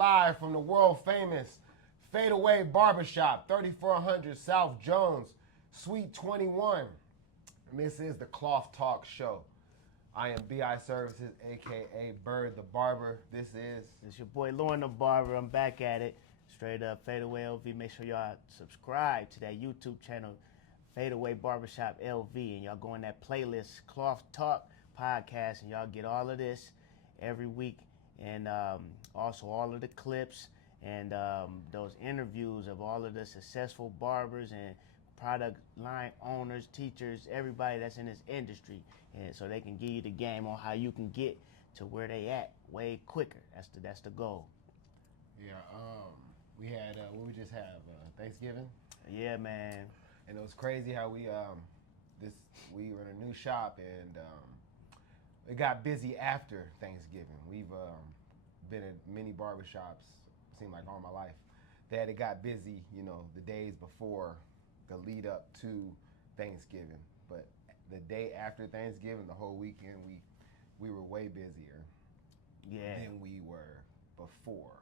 live from the world famous Fadeaway Barbershop, 3400 South Jones, Suite 21. And this is the Cloth Talk Show. I am BI Services, aka Bird the Barber. It's your boy Lauren the Barber. I'm back at it. Straight up Fadeaway LV. Make sure y'all subscribe to that YouTube channel, Fadeaway Barbershop LV, and y'all go in that playlist, Cloth Talk Podcast, and y'all get all of this every week, and also all of the clips and those interviews of all of the successful barbers and product line owners, teachers, everybody that's in this industry, and so they can give you the game on how you can get to where they at way quicker. That's the goal. Yeah, we had what we just have Thanksgiving. Yeah, man. And it was crazy how we were in a new shop, and it got busy after Thanksgiving. We've been at many barbershops, seemed like all my life, that it got busy, the days before the lead up to Thanksgiving. But the day after Thanksgiving, the whole weekend, we were way busier than we were before.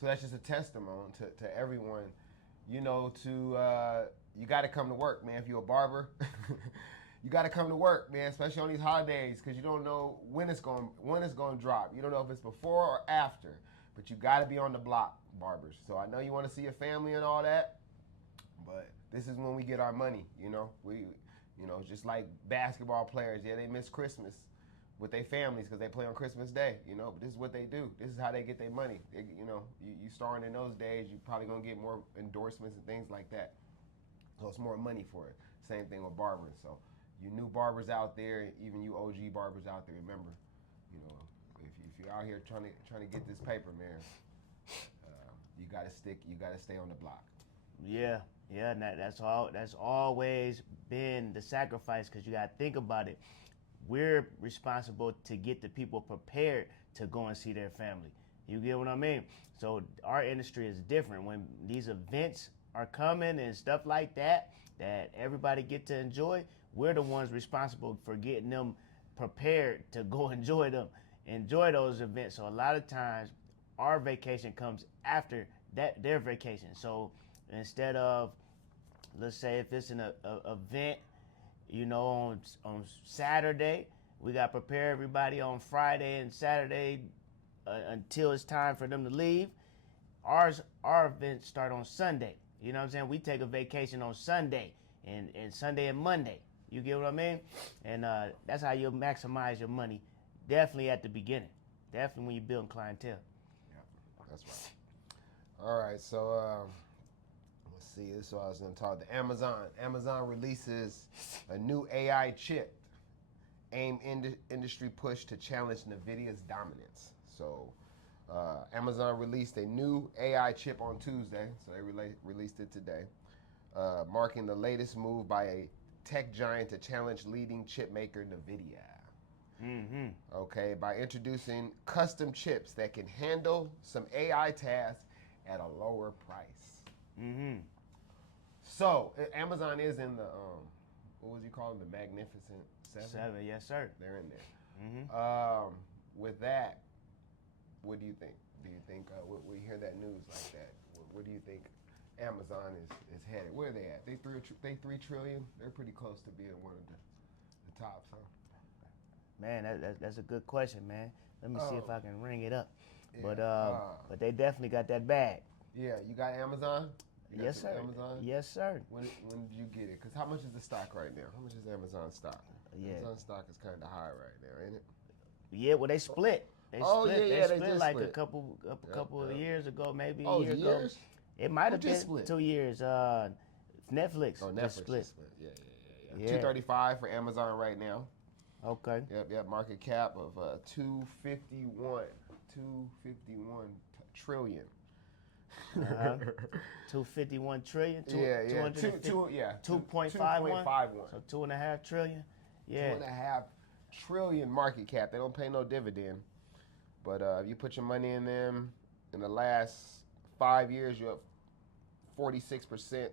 So that's just a testimony to everyone, you got to come to work, man. If you're a barber, you got to come to work, man, especially on these holidays, because you don't know when it's going to drop. You don't know if it's before or after, but you got to be on the block, barbers. So I know you want to see your family and all that, but this is when we get our money, We, just like basketball players, they miss Christmas with their families because they play on Christmas Day, but this is what they do. This is how they get their money. You starting in those days, you're probably going to get more endorsements and things like that. So it's more money for it. Same thing with barbering. So you new barbers out there, even you OG barbers out there, remember, if you're out here trying to get this paper, man, you got to stay on the block. Yeah, and that's always been the sacrifice, because you got to think about it. We're responsible to get the people prepared to go and see their family. You get what I mean? So our industry is different. When these events are coming and stuff like that everybody get to enjoy, we're the ones responsible for getting them prepared to go enjoy those events. So a lot of times our vacation comes after their vacation. So instead of, let's say if it's an event, on Saturday, we got to prepare everybody on Friday and Saturday until it's time for them to leave. Our events start on Sunday. You know what I'm saying? We take a vacation on Sunday and Sunday and Monday. You get what I mean? And that's how you'll maximize your money. Definitely at the beginning. Definitely when you're building clientele. Yeah, that's right. All right, so let's see. This is what I was going to talk. The Amazon. Amazon releases a new AI chip. AIM industry push to challenge NVIDIA's dominance. So Amazon released a new AI chip on Tuesday. So they released it today, marking the latest move by a tech giant to challenge leading chip maker NVIDIA. Mm-hmm. Okay, by introducing custom chips that can handle some AI tasks at a lower price. Mm-hmm. So Amazon is in the what was you calling the Magnificent Seven? Yes, sir. They're in there. Mm-hmm. With that, what do you think? Do you think when you hear that news like that, where do you think Amazon is headed? Where are they at? They 3 trillion. They're pretty close to being one of the tops, huh? Man, that's a good question, man. Let me see if I can ring it up. Yeah, but they definitely got that bag. Yeah, you got Amazon? Yes, sir. Amazon? Yes, sir. When did you get it? Because how much is the stock right now? How much is Amazon stock? Yeah. Amazon stock is kind of high right now, ain't it? Yeah, well, they split. They split like split. a couple of years ago, maybe a year years? ago. It might have been split? 2 years. Netflix. Oh, Netflix just split. Yeah. 235 for Amazon right now. Okay. Yep. Market cap of 251 trillion. 251 trillion. 2.51. 2.51. So 2.5 trillion. Yeah. 2.5 trillion market cap. They don't pay no dividend, but if you put your money in them in the last 5 years, you're up 46%. You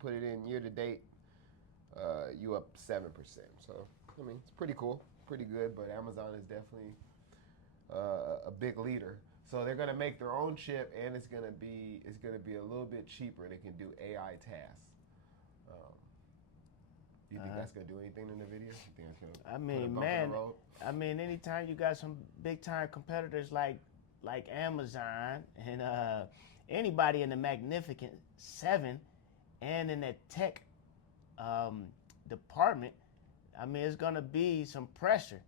put it in year to date, you up 7%. So I mean, it's pretty cool, pretty good. But Amazon is definitely a big leader. So they're gonna make their own chip, and it's gonna be a little bit cheaper, and it can do AI tasks. Um, you think that's gonna do anything in the video? You think it's gonna I put a mean, bump in man. the road? I mean, anytime you got some big time competitors like Amazon and anybody in the Magnificent Seven and in that tech department, I mean, it's gonna be some pressure.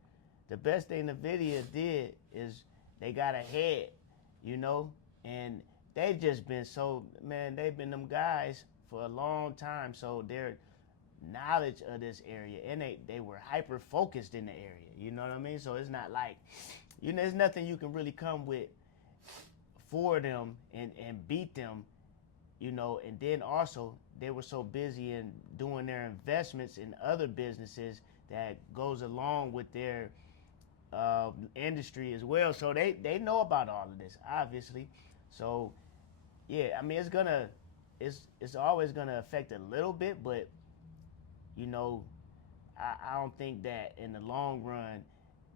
The best thing NVIDIA did is they got ahead, you know, and they just been so, man, they've been them guys for a long time. So their knowledge of this area, and they were hyper focused in the area, you know what I mean? So it's not like, you know, there's nothing you can really come with for them and beat them, you know. And then also they were so busy in doing their investments in other businesses that goes along with their industry as well. So they know about all of this, obviously. So yeah, I mean, it's always gonna affect a little bit, but you know, I don't think that in the long run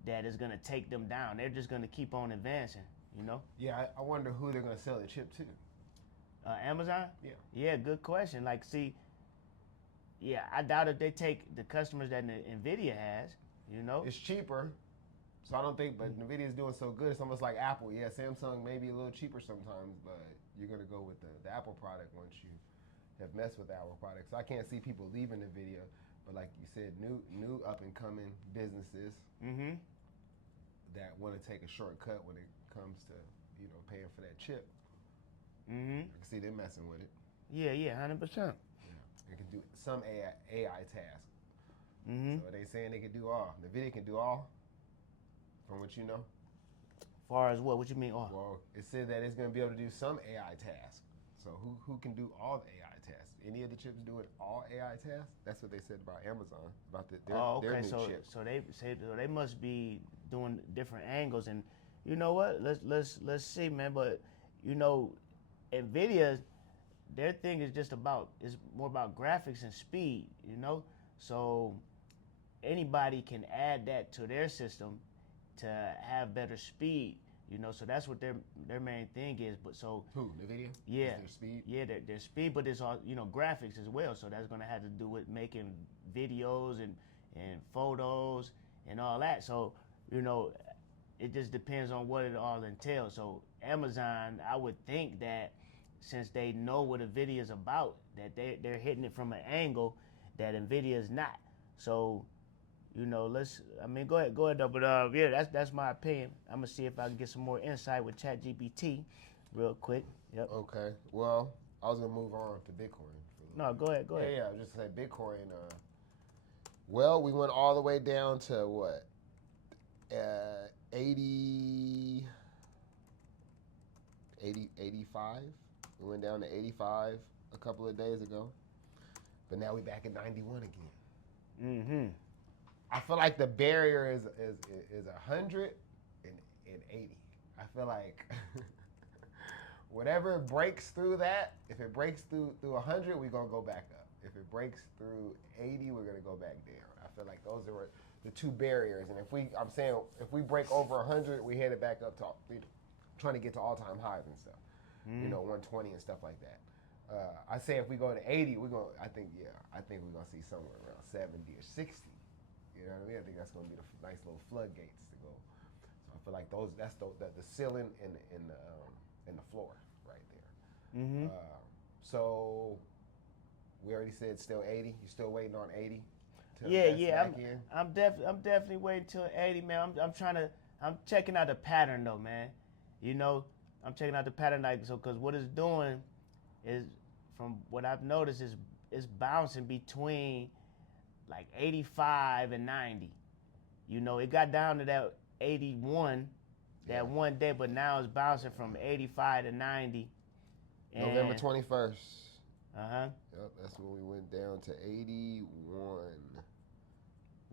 that is gonna take them down. They're just gonna keep on advancing, you know. Yeah, I wonder who they're gonna sell the chip to. Amazon? Yeah. Yeah, good question. Like, see, yeah, I doubt if they take the customers that NVIDIA has, you know. It's cheaper, so I don't think. But NVIDIA's doing so good. It's almost like Apple. Yeah, Samsung may be a little cheaper sometimes, but you're gonna go with the Apple product once you have messed with Apple products. So I can't see people leaving NVIDIA, but like you said, new up and coming businesses that want to take a shortcut when it comes to, you know, paying for that chip. I can see them messing with it. Yeah, 100%. Yeah, it can do some AI task. So they saying they can do all. NVIDIA can do all, from what you know. Far as what you mean? Oh. Well, it said that it's going to be able to do some AI tasks. So who can do all the AI tasks? Any of the chips doing all AI tasks? That's what they said about Amazon, about their new chip. So they must be doing different angles, and you know what? Let's see, man. But you know, NVIDIA, their thing is more about graphics and speed, you know. So anybody can add that to their system to have better speed, you know. So that's what their main thing is. But so who, NVIDIA? Yeah, is their speed. Yeah, their speed, but it's all, you know, graphics as well. So that's gonna have to do with making videos and photos and all that. So you know, it just depends on what it all entails. So Amazon, I would think that since they know what NVIDIA is about, that they're hitting it from an angle that NVIDIA is not. So, you know, go ahead though. But yeah, that's my opinion. I'm gonna see if I can get some more insight with ChatGPT real quick. Yep. Okay. Well, I was gonna move on to Bitcoin. No, go ahead. Yeah, I was just saying Bitcoin. Well, we went all the way down to what? 85. We went down to 85 a couple of days ago, but now we back at 91 again. I feel like the barrier is 100 and 80. I feel like whatever breaks through that, if it breaks through 100, we're gonna go back up. If it breaks through 80, we're gonna go back down. I feel like those are the two barriers. And if we break over 100, we headed back up to, you know, trying to get to all-time highs and stuff. You know, 120 and stuff like that. I say if we go to 80, I think we're gonna see somewhere around 70 or 60. You know what I mean? I think that's gonna be the nice little floodgates to go. So I feel like that's the ceiling and the floor right there. So we already said still 80. You still waiting on 80? Yeah. I'm definitely waiting till 80, man. I'm checking out the pattern though, man. You know, I'm checking out the pattern, like, so, because what it's doing is, from what I've noticed, is it's bouncing between like 85 and 90. You know, it got down to that 81 that one day, but now it's bouncing from 85 to 90. November 21st. Yep, that's when we went down to 81.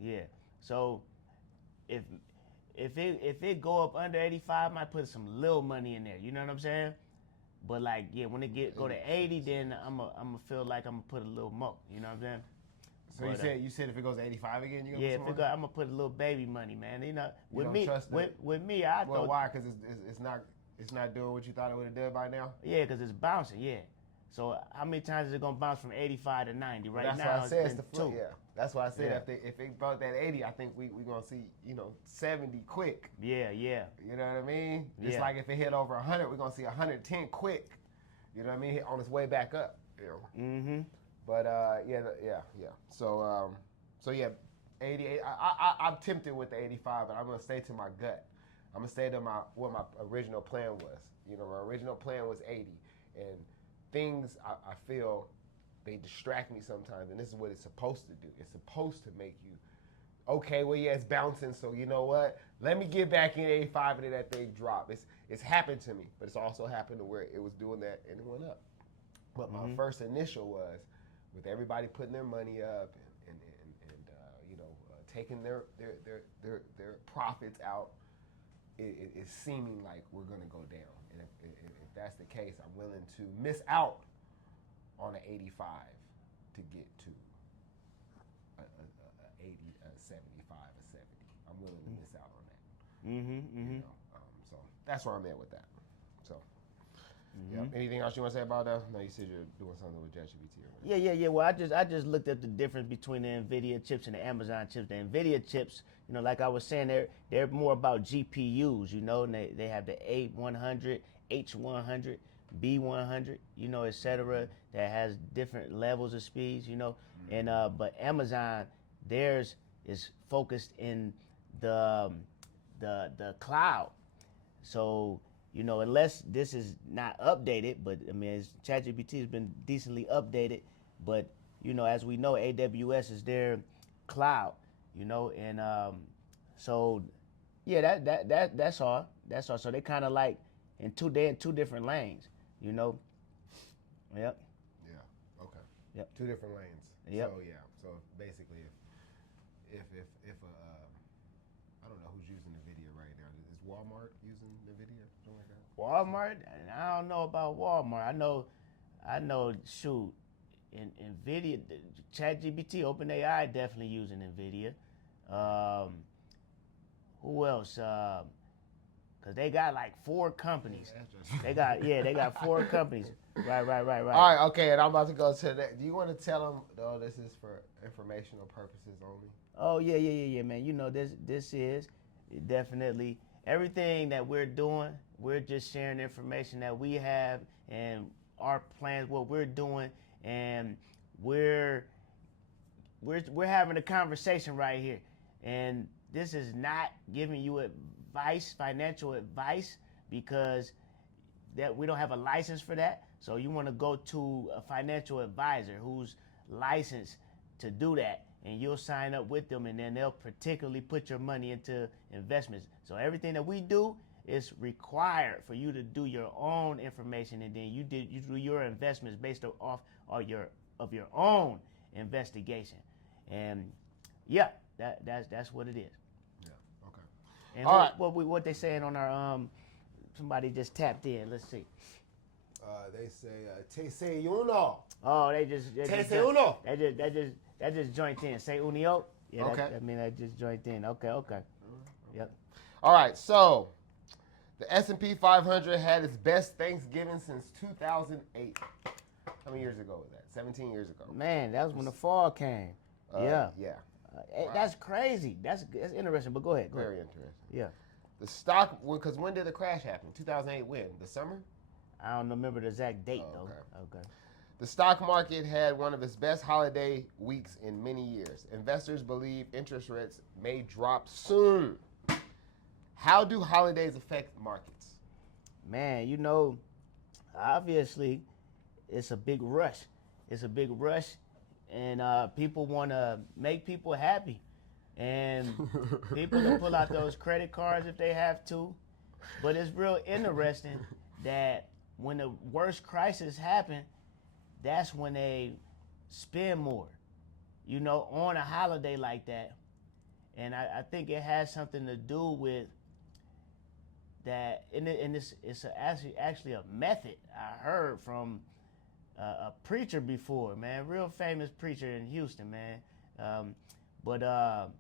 Yeah. So if it go up under 85, I might put some little money in there. You know what I'm saying? But like, yeah, when it go to 80, then I'm gonna feel like I'm gonna put a little more. You know what I'm saying? So you said if it goes to 85 again, you gonna put I'm gonna put a little baby money, man. You know, with me, I well, why? Because it's not It's not doing what you thought it would have done by now? Yeah, because it's bouncing, yeah. So how many times is it going to bounce from 85 to 90? Right that's now, why I said it's the two. Yeah, that's why I said Yeah. if it bought that 80, I think we going to see, 70 quick. Yeah. You know what I mean? Just Yeah. like if it hit over 100, we're going to see 110 quick. You know what I mean? On its way back up. Mm-hmm. But yeah. So yeah, 88. I'm tempted with the 85, but I'm gonna stay to my gut. I'm gonna stay to what my original plan was. My original plan was 80, and things I feel they distract me sometimes, and this is what it's supposed to do. It's supposed to make you okay. Well, yeah, it's bouncing, so you know what? Let me get back in 85 and then that thing drop. It's happened to me, but it's also happened to where it was doing that and it went up. But my first initial was with everybody putting their money up and taking their profits out. It's seeming like we're gonna go down, and if that's the case, I'm willing to miss out on an 85 to get to a 80, a 75, a 70. I'm willing to miss out on that. So that's where I'm at with that. So. Yeah. Anything else you want to say about that? No, you said you're doing something with ChatGPT. Yeah. Well, I just looked at the difference between the NVIDIA chips and the Amazon chips. The NVIDIA chips, like I was saying, they're more about GPUs. And they have the A100, H100, B100, etc. That has different levels of speeds. And but Amazon, theirs is focused in the cloud. So. Unless this is not updated, but I mean, ChatGPT has been decently updated. But as we know, AWS is their cloud. And so yeah, that's all. That's all. So they kind of like in two different lanes. Yep. Yeah. Okay. Yep. 2 different lanes. Yep. So yeah. So basically, if I don't know who's using NVIDIA right now. Is Walmart using NVIDIA? Something like that? Walmart? I don't know about Walmart. I know. Shoot, NVIDIA, ChatGPT, OpenAI definitely using NVIDIA. Who else? Cause they got like 4 companies. They got 4 companies. Right. All right, okay, and I'm about to go to that. Do you want to tell them? Oh, this is for informational purposes only. Oh yeah, man. This is definitely everything that we're doing. We're just sharing information that we have and our plans, what we're doing, and we're having a conversation right here. And this is not giving you advice, financial advice, because that we don't have a license for that. So you want to go to a financial advisor who's licensed to do that, and you'll sign up with them, and then they'll particularly put your money into investments. So everything that we do is required for you to do your own information, and then you do your investments based off of your own investigation. And yeah, that's what it is. Yeah. Okay. And all right. What they saying on our somebody just tapped in. Let's see. They say te se uno. Oh, they just te se uno. That just joined in. Say unio. Yeah. Okay. That just joined in. Okay. Yep. All right. So the S&P 500 had its best Thanksgiving since 2008. How many years ago was that? 17 years ago. Man, that was when the fall came. Yeah. Wow. That's crazy. That's interesting. But go ahead. Very interesting. Yeah. The stock, because when did the crash happen? 2008 when? The summer? I don't remember the exact date, though. Okay. The stock market had one of its best holiday weeks in many years. Investors believe interest rates may drop soon. How do holidays affect markets? Man, obviously, it's a big rush. And people want to make people happy. And people can pull out those credit cards if they have to. But it's real interesting that when the worst crisis happen, that's when they spend more, on a holiday like that. And I think it has something to do with that. And it's actually a method I heard from a preacher before, man, real famous preacher in Houston, man. But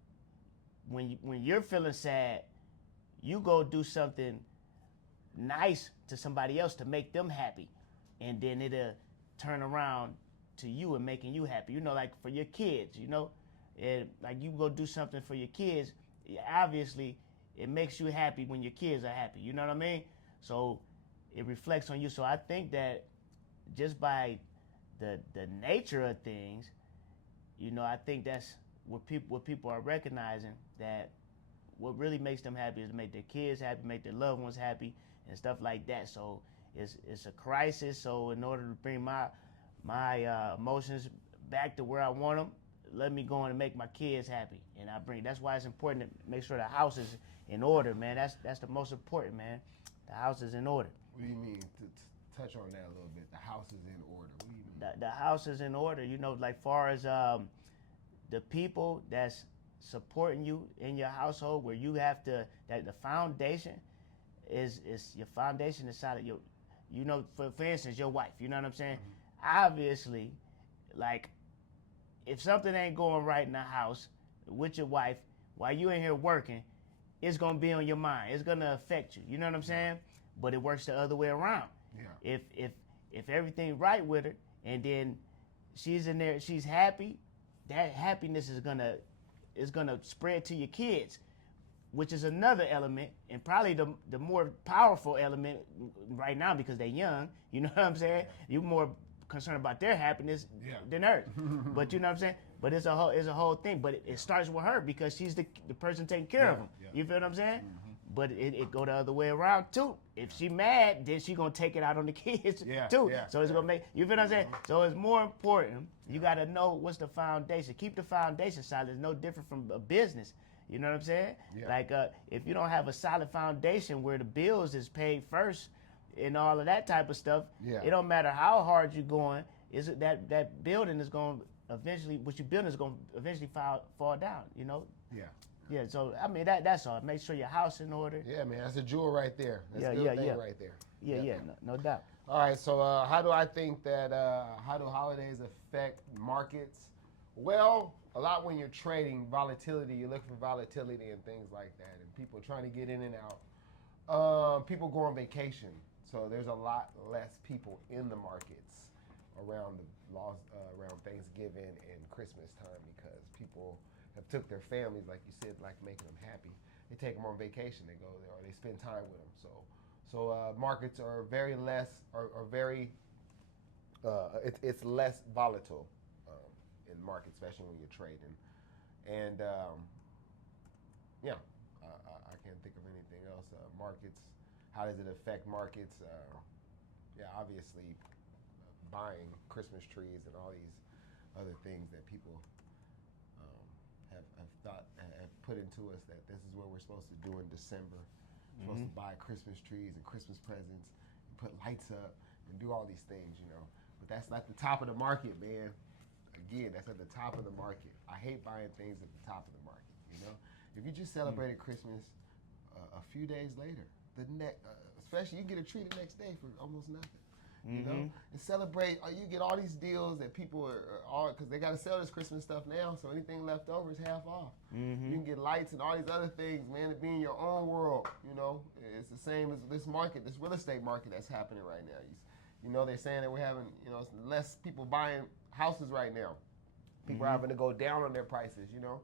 when you're feeling sad, you go do something nice to somebody else to make them happy, and then it'll turn around to you and making you happy. You know, like for your kids, you know, and like you go do something for your kids, obviously it makes you happy when your kids are happy. You know what I mean? So it reflects on you. So I think that just by the nature of things, you know, I think that's what people are recognizing, that what really makes them happy is to make their kids happy, make their loved ones happy, and stuff like that. So it's a crisis. So in order to bring my emotions back to where I want them, let me go and make my kids happy. And that's why it's important to make sure the house is in order, man. That's the most important, man. The house is in order. What do you mean? To touch on that a little bit. The house is in order. What do you mean? The house is in order. You know, like far as the people that's supporting you in your household, where you have to, that the foundation is your foundation is solid. You know, for instance, your wife. You know what I'm saying? Mm-hmm. Obviously, like if something ain't going right in the house with your wife while you in here working, it's gonna be on your mind. It's gonna affect you. You know what I'm saying? But it works the other way around. Yeah. If everything right with her, and then she's in there, she's happy, that happiness is gonna spread to your kids, which is another element, and probably the more powerful element right now because they're young. You know what I'm saying? You're more concerned about their happiness than hers. But you know what I'm saying? But it's a whole thing. But it starts with her because she's the person taking care of them. Yeah. You feel what I'm saying? Mm-hmm. But it go the other way around too. If she mad, then she gonna take it out on the kids too. Yeah. So it's gonna make, you feel what I'm saying? So it's more important. You gotta know what's the foundation. Keep the foundation solid. It's no different from a business. You know what I'm saying? Yeah. Like if you don't have a solid foundation where the bills is paid first and all of that type of stuff, it don't matter how hard you're going. Is it that building is going to eventually, what you're building is going to eventually fall down. You know? Yeah. Yeah. So I mean that's all. Make sure your house in order. Yeah, man. That's a jewel right there. That's a good thing right there. Yeah. No doubt. All right. So how do I think that how do holidays affect markets? Well, a lot when you're trading volatility, you're looking for volatility and things like that, and people trying to get in and out. People go on vacation, so there's a lot less people in the markets around around Thanksgiving and Christmas time because people have took their families, like you said, like making them happy. They take them on vacation, they go there, or they spend time with them. So markets are very less, it's less volatile in markets, especially when you're trading. And I can't think of anything else. Markets, how does it affect markets? Obviously buying Christmas trees and all these other things that people have put into us, that this is what we're supposed to do in December. We're supposed to buy Christmas trees and Christmas presents and put lights up and do all these things, you know. But that's not the top of the market, man. Again, that's at the top of the market. I hate buying things at the top of the market, you know. If you just celebrated Christmas a few days later, especially you get a tree the next day for almost nothing. You know, and celebrate. You get all these deals that people are because they got to sell this Christmas stuff now. So anything left over is half off. You can get lights and all these other things, man. To be in your own world, you know, it's the same as this market, this real estate market that's happening right now. You know, they're saying that we're having, you know, less people buying houses right now. People are having to go down on their prices. You know,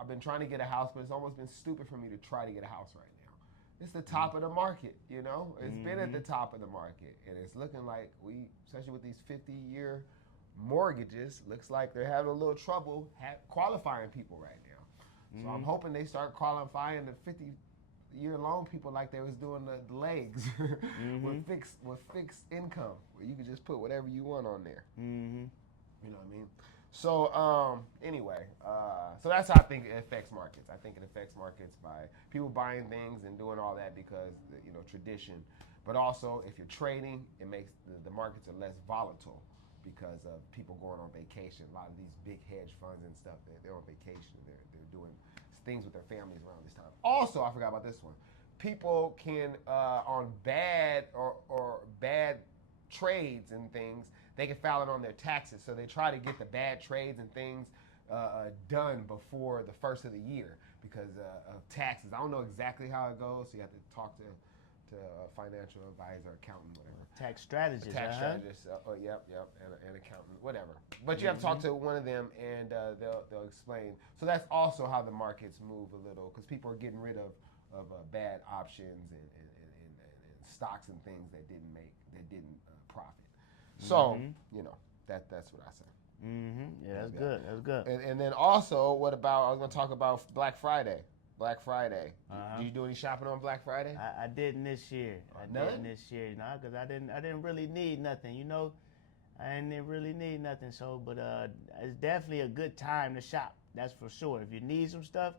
I've been trying to get a house, but it's almost been stupid for me to try to get a house right now. It's the top of the market, you know. It's been at the top of the market, and it's looking like especially with these 50-year mortgages, looks like they're having a little trouble qualifying people right now. So I'm hoping they start qualifying the 50-year loan people like they was doing the legs with fixed income, where you could just put whatever you want on there. You know what I mean? So anyway, so that's how I think it affects markets. I think it affects markets by people buying things and doing all that because, you know, tradition. But also, if you're trading, it makes the markets are less volatile because of people going on vacation. A lot of these big hedge funds and stuff, they're on vacation. They're doing things with their families around this time. Also, I forgot about this one. People can on bad or bad trades and things, they can file it on their taxes. So they try to get the bad trades and things done before the first of the year because of taxes. I don't know exactly how it goes, so you have to talk to to a financial advisor, accountant, whatever. Tax strategist. Tax strategist. Yep, and accountant, whatever. But you have to talk to one of them, and they'll explain. So that's also how the markets move a little, because people are getting rid of bad options and stocks and things that didn't profit. So that's what I say. Yeah, that's good. That's good. And then also, what about? I was gonna talk about Black Friday. Black Friday. Did you do any shopping on Black Friday? I didn't this year. Didn't this year, because I didn't really need nothing. I didn't really need nothing. So, but it's definitely a good time to shop. That's for sure. If you need some stuff,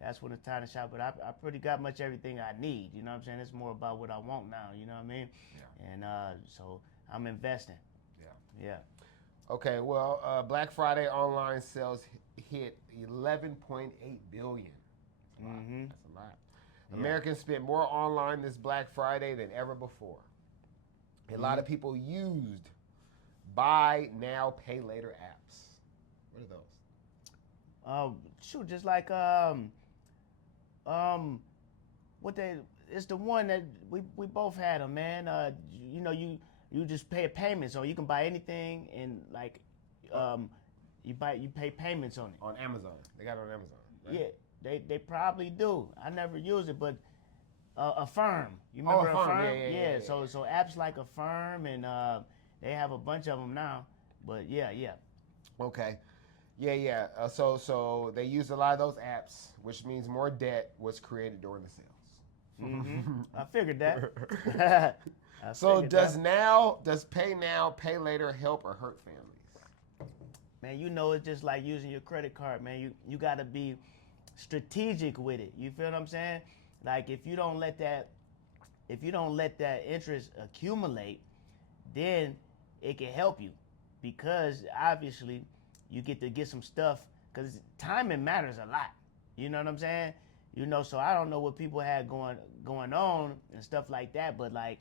that's when it's time to shop. But I pretty got much everything I need. You know what I'm saying? It's more about what I want now. You know what I mean? Yeah. And so I'm investing. Yeah. Okay, well, Black Friday online sales hit 11.8 billion. That's a lot. Yeah. Americans spent more online this Black Friday than ever before. A lot of people used buy now, pay later apps. What are those? Just like it's the one that we both had them, man. You just pay a payment, so you can buy anything, and like you pay payments on it. On Amazon. They got it on Amazon. Right? Yeah, they probably do. I never use it, but Affirm. You remember Affirm? Yeah. So apps like Affirm, and they have a bunch of them now. But yeah. Okay. Yeah. So they used a lot of those apps, which means more debt was created during the sales. I figured that. So does pay now, pay later help or hurt families? Man, it's just like using your credit card, man. You got to be strategic with it. You feel what I'm saying? Like if you don't let that interest accumulate, then it can help you, because obviously you get some stuff, because timing matters a lot. You know what I'm saying? So I don't know what people had going on and stuff like that, but like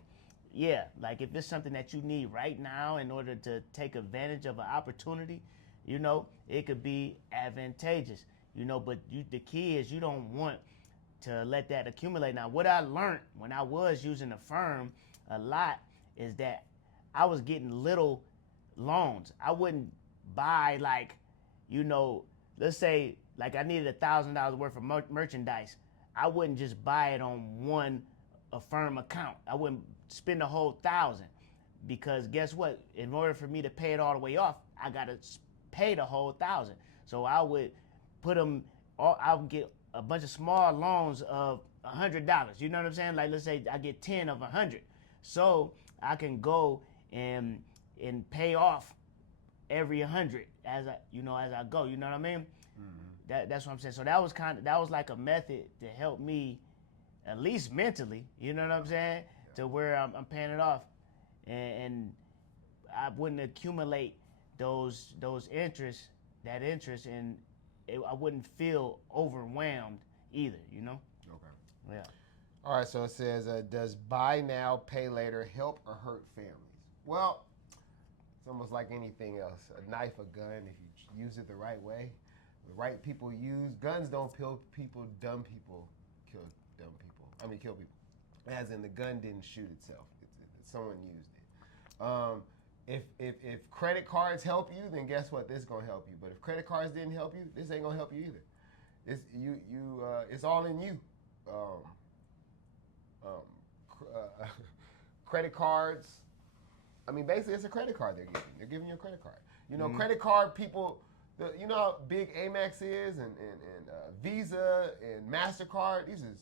if it's something that you need right now in order to take advantage of an opportunity, it could be advantageous, but the key is you don't want to let that accumulate. Now, what I learned when I was using Affirm a lot is that I was getting little loans. I wouldn't buy let's say like I needed $1,000 worth of merchandise. I wouldn't just buy it on one Affirm account. I wouldn't spend the whole $1,000, because guess what? In order for me to pay it all the way off, I gotta pay the whole $1,000. So I would I would get a bunch of small loans of $100. You know what I'm saying? Like let's say I get 10 of 100, so I can go and pay off every 100 as I go. You know what I mean? That's what I'm saying. So that was like a method to help me, at least mentally. You know what I'm saying? To where I'm paying it off, and I wouldn't accumulate that interest, and I wouldn't feel overwhelmed either. Okay. Yeah. All right. So it says, does buy now, pay later help or hurt families? Well, it's almost like anything else. A knife, a gun. If you use it the right way, the right people use guns. Don't kill people. Dumb people kill dumb people. Kill people. As in the gun didn't shoot itself. Someone used it. If credit cards help you, then guess what? This is gonna help you. But if credit cards didn't help you, this ain't gonna help you either. It's all in you. Credit cards. Basically, it's a credit card they're giving. They're giving you a credit card. Credit card people. You know how big Amex is, and Visa and MasterCard. These is,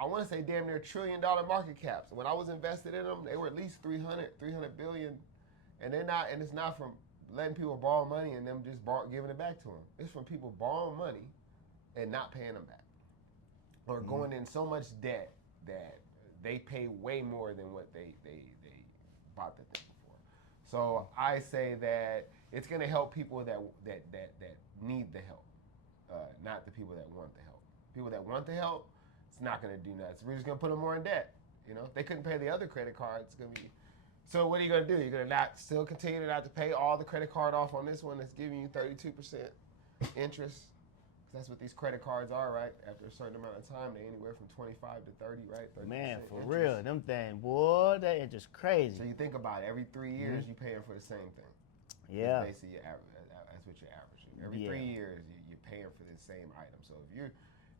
I want to say, damn near $1 trillion market caps. When I was invested in them, they were at least 300 billion, and it's not from letting people borrow money and them just giving it back to them. It's from people borrowing money and not paying them back, or going in so much debt that they pay way more than what they bought the thing for. So I say that it's going to help people that need the help, not the people that want the help. People that want the help, it's not going to do nothing. We're just going to put them more in debt. They couldn't pay the other credit card. It's going to be. So what are you going to do? You're going to still continue to not to pay all the credit card off on this one that's giving you 32% interest. That's what these credit cards are, right? After a certain amount of time, they anywhere from 25 to 30, right? 30% Man, for interest. real, them things, boy, that is just crazy. So you think about it, every 3 years you paying for the same thing. Yeah. That's basically your average. That's what you're averaging. Every 3 years you're paying for the same item. So if you're,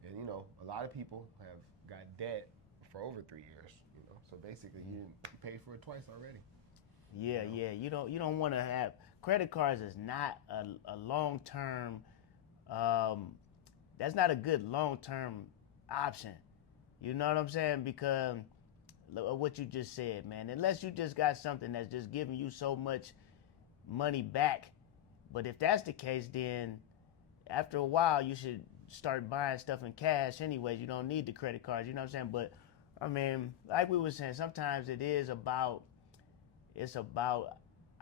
and you know, a lot of people have got debt for over 3 years. You know, so basically you paid for it twice already. Yeah, yeah. You don't want to have credit cards. Is not a long term. That's not a good long term option. You know what I'm saying? Because of what you just said, man. Unless you just got something that's just giving you so much money back. But if that's the case, then after a while you should start buying stuff in cash anyways. You don't need the credit cards. You know what I'm saying? But I mean, like we were saying, sometimes it's about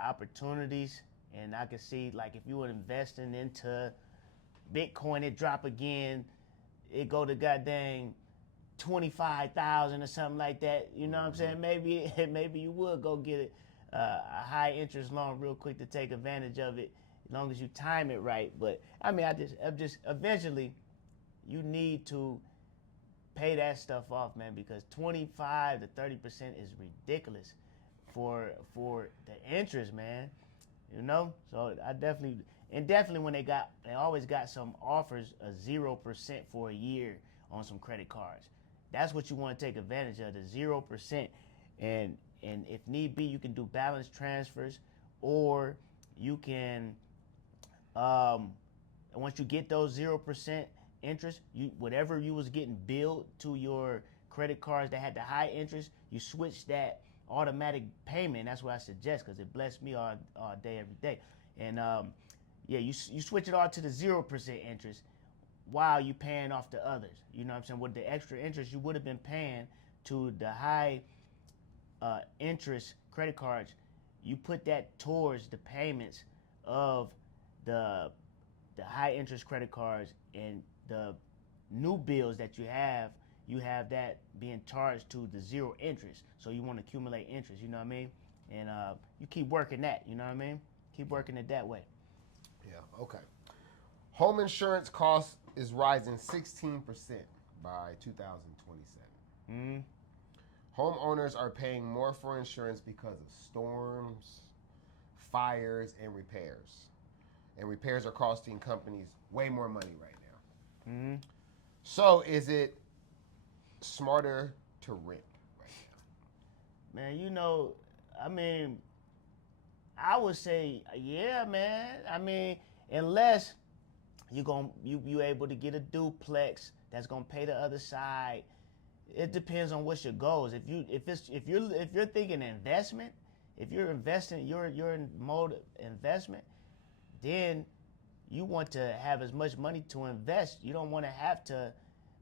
opportunities. And I can see, like, if you were investing into Bitcoin, it drop again, it go to goddamn 25,000 or something like that. You know what I'm saying? Maybe you would go get a high interest loan real quick to take advantage of it, as long as you time it right. But I mean, I'm just eventually you need to pay that stuff off, man, because 25 to 30% is ridiculous for the interest, man. You know, so I definitely when they always got some offers of 0% for a year on some credit cards. That's what you want to take advantage of, the 0%, and if need be, you can do balance transfers, or you can once you get those 0% interest, whatever you was getting billed to your credit cards that had the high interest, you switch that automatic payment. That's what I suggest, because it blessed me all day, every day. And you switch it all to the 0% interest while you paying off the others. You know what I'm saying? With the extra interest you would have been paying to the high interest credit cards, you put that towards the payments of the high interest credit cards, and the new bills that you have that being charged to the 0 interest. So you want to accumulate interest, you know what I mean? And you keep working that, you know what I mean? Keep working it that way. Yeah, okay. Home insurance cost is rising 16% by 2027. Homeowners are paying more for insurance because of storms, fires, and repairs. And repairs are costing companies way more money right now. So is it smarter to rent right now? Man, you know, I mean, I would say, yeah, man. I mean, unless you able to get a duplex that's gonna pay the other side. It depends on what's your goals. If you're thinking investment, if you're investing, you're in mode investment, then you want to have as much money to invest. You don't want to have to,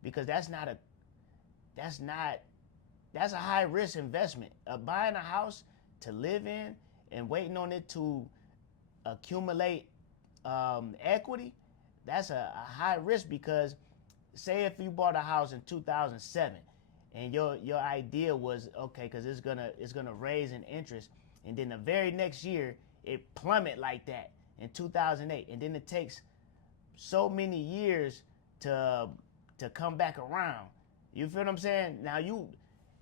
because that's a high risk investment. Buying a house to live in and waiting on it to accumulate equity, that's a high risk, because say if you bought a house in 2007 and your idea was, okay, because it's gonna raise in interest, and then the very next year it plummet like that in 2008, and then it takes so many years to come back around. You feel what I'm saying? Now you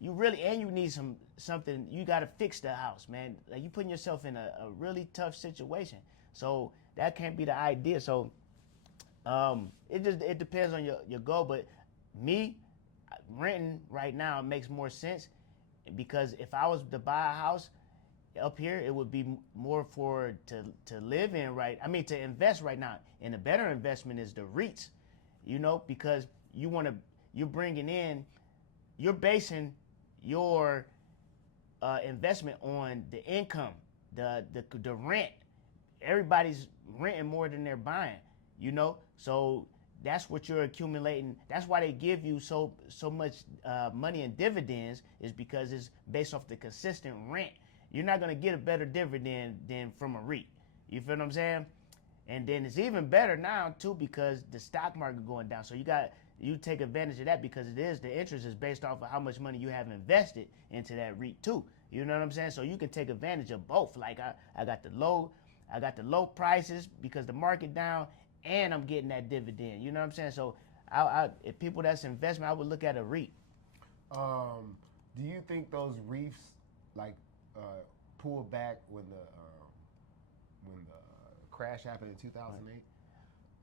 really, and you need something. You got to fix the house, man. Like, you putting yourself in a really tough situation. So that can't be the idea. So it depends on your goal. But me, renting right now makes more sense, because if I was to buy a house up here, it would be more to live in, right? I mean, to invest right now. And a better investment is the REITs, you know, because you're basing your investment on the income, the rent. Everybody's renting more than they're buying, you know. So that's what you're accumulating. That's why they give you so much money in dividends, is because it's based off the consistent rent. You're not gonna get a better dividend than from a REIT. You feel what I'm saying? And then it's even better now too, because the stock market going down. So you take advantage of that, because the interest is based off of how much money you have invested into that REIT too. You know what I'm saying? So you can take advantage of both. Like I got the low prices because the market down, and I'm getting that dividend. You know what I'm saying? So, if people that's investment, I would look at a REIT. Do you think those reefs like pulled back when the crash happened in 2008?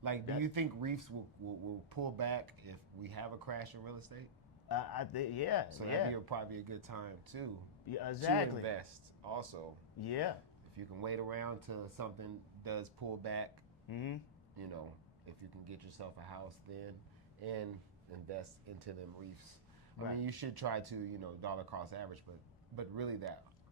Like, do you think reefs will pull back if we have a crash in real estate? Yeah. So that'd be probably a good time too. Yeah, exactly. To invest also. Yeah. If you can wait around till something does pull back, Mm-hmm. you know, if you can get yourself a house then and invest into them reefs. Right. I mean, you should try to, dollar cost average, but really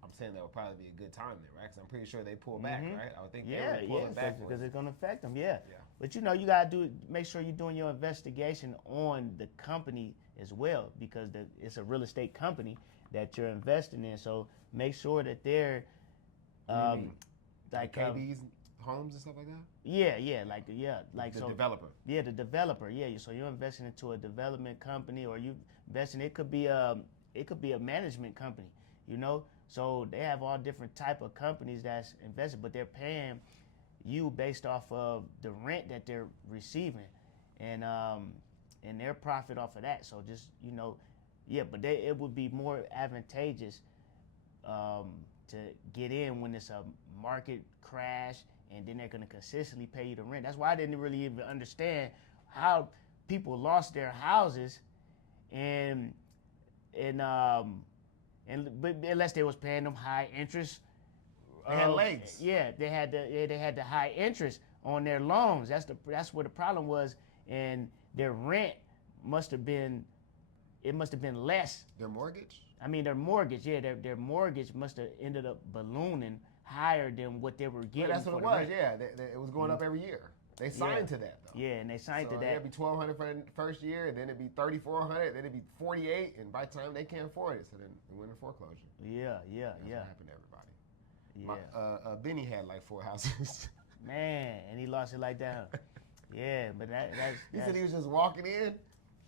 I'm saying that would probably be a good time there, right? Because I'm pretty sure they pull back, right? I would think they would pull it back because it's gonna affect them. Yeah. Yeah. But you gotta make sure you're doing your investigation on the company as well, because it's a real estate company that you're investing in. So make sure that they're like KB's homes and stuff like that. Like the so, developer. Yeah, the developer. Yeah, so you're investing into a development company, or you investing. It could be a management company. So they have all different type of companies that's invested, but they're paying you based off of the rent that they're receiving, and their profit off of that. So just but it would be more advantageous to get in when it's a market crash, and then they're going to consistently pay you the rent. That's why I didn't really even understand how people lost their houses, but unless they was paying them high interest. They had legs. Yeah, they had the high interest on their loans. That's where the problem was, and their rent must have been less. Their mortgage? I mean, their mortgage. Yeah, their mortgage must have ended up ballooning higher than what they were getting. Well, that's what it was. Yeah, it was going up every year. They signed to that though. Yeah, and they signed to that. It'd be $1,200 for the first year, and then it'd be $3,400, then it'd be $4,800, and by the time they can't afford it, so then it went into foreclosure. Yeah. That's what happened to everybody. Yeah. Benny had like 4 houses. Man, and he lost it like that. Yeah, but that's He said he was just walking in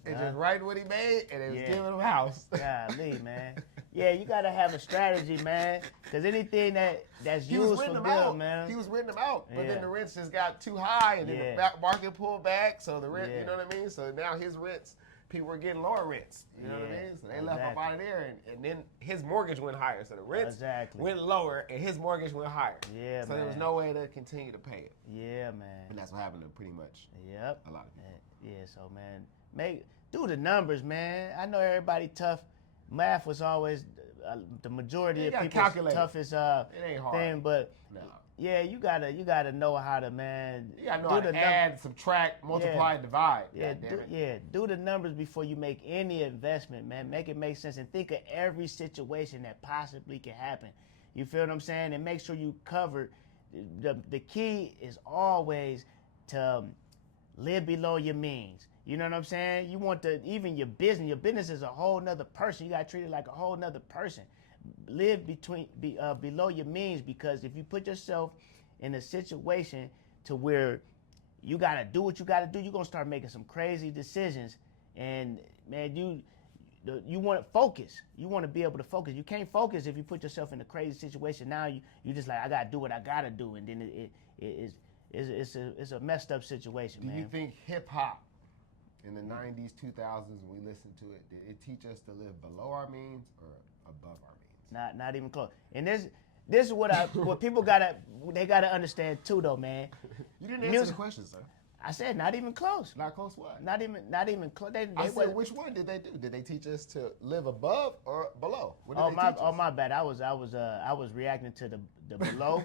and just writing what he made, and they was giving him a house. Golly, man. Yeah, you gotta have a strategy, man. Because anything that's used for good, man. He was renting them out, but then the rents just got too high, and then the market pulled back. So the rent, you know what I mean. So now his rents, people were getting lower rents. You know what I mean. So they left up out of there, and then his mortgage went higher. So the rents went lower, and his mortgage went higher. Yeah, so there was no way to continue to pay it. Yeah, man. And that's what happened to pretty much. Yep. A lot of people. Yeah. So man, do the numbers, man. I know everybody tough. Math was always the majority of people's toughest thing, but yeah, you gotta know how to, man. You gotta know how to add, subtract, multiply, divide. Do the numbers before you make any investment, man. Make it make sense, and think of every situation that possibly can happen. You feel what I'm saying? And make sure you cover. The key is always to live below your means. You know what I'm saying? You want even your business is a whole nother person. You got to treat it like a whole nother person. Live below your means, because if you put yourself in a situation to where you got to do what you got to do, you're going to start making some crazy decisions. And man, you want to focus. You want to be able to focus. You can't focus if you put yourself in a crazy situation. Now you just like, I got to do what I got to do. And then it's a messed up situation, man. Do you think hip hop in the 90s, 2000s, when we listened to it, did it teach us to live below our means or above our means? Not even close. And this is what people gotta understand too, though, man. You didn't answer the question, sir. I said not even close. Not close what? Not even close. I said which one did they do? Did they teach us to live above or below? What did they teach us? My bad. I was reacting to the below.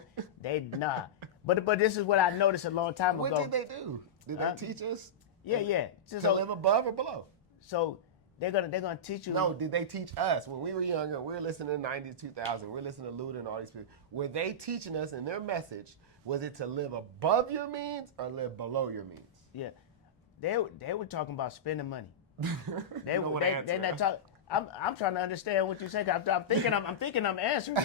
But this is what I noticed a long time ago. What did they do? Did they teach us? Yeah. To live above or below? So they're gonna teach you. No, did they teach us when we were younger? We were listening to 90s, 2000. We're listening to Luda and all these people. Were they teaching us in their message? Was it to live above your means or live below your means? Yeah, they were talking about spending money. They not talk. I'm trying to understand what you say. I'm thinking I'm answering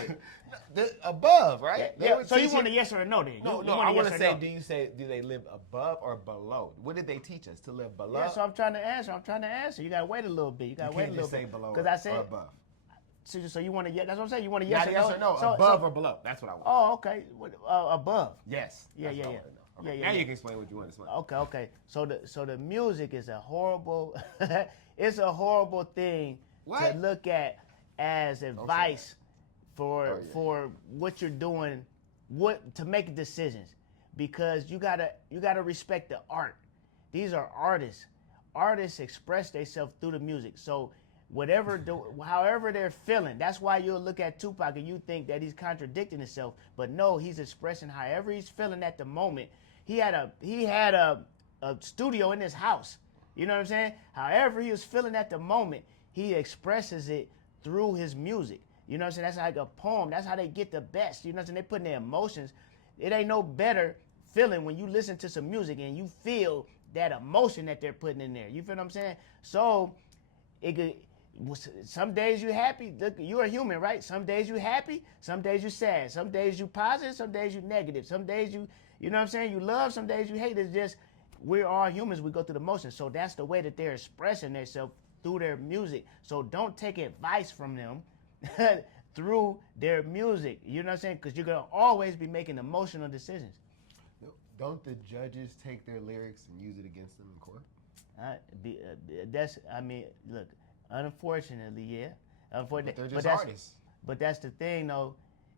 it. Above, right? Yeah. So you want a yes or a no then? No. I want to say, do they live above or below? What did they teach us to live below? Yeah. So I'm trying to answer. You gotta wait a little bit. You gotta wait a little bit. Say below because I said or above. So you want to yes? That's what I'm saying. You want a yes or no? So, above or below? That's what I want. Oh, okay. Above. Yes. Yeah. Yeah, yeah. Now yeah. you can explain what you want to explain. Okay. So the music is a horrible, it's a horrible thing What? to look at as advice for what you're doing, what to make decisions, because you gotta respect the art. These are artists. Artists express themselves through the music. So however they're feeling, that's why you'll look at Tupac and you think that he's contradicting himself, but no, he's expressing however he's feeling at the moment. He had a studio in his house. You know what I'm saying? However he was feeling at the moment, he expresses it through his music. You know what I'm saying? That's like a poem. That's how they get the best. You know what I'm saying? They put in their emotions. It ain't no better feeling when you listen to some music and you feel that emotion that they're putting in there. You feel what I'm saying? So it could, some days you're happy. Look, you're a human, right? Some days you're happy, some days you're sad, some days you positive, some days you negative, some days you know what I'm saying, you love, some days you hate. It's just, we're all humans, we go through the motions. So that's the way that they're expressing themselves through their music. So don't take advice from them through their music. You know what I'm saying? Because you're going to always be making emotional decisions. Don't the judges take their lyrics and use it against them in court? Look, unfortunately, yeah. But they're just artists. But that's the thing, though.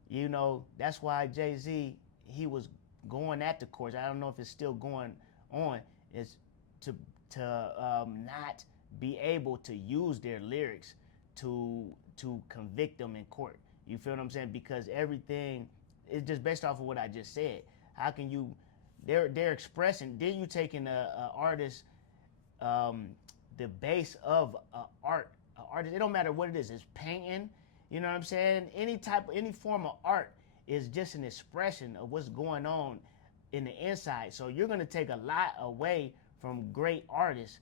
You know, that's why Jay-Z, he was going at the courts. I don't know if it's still going on. Is to not be able to use their lyrics to convict them in court. You feel what I'm saying? Because everything is just based off of what I just said. How can you? They're expressing. Then you taking a artist, the base of art. Artist. It don't matter what it is. It's painting. You know what I'm saying? Any form of art is just an expression of what's going on in the inside. So you're gonna take a lot away from great artists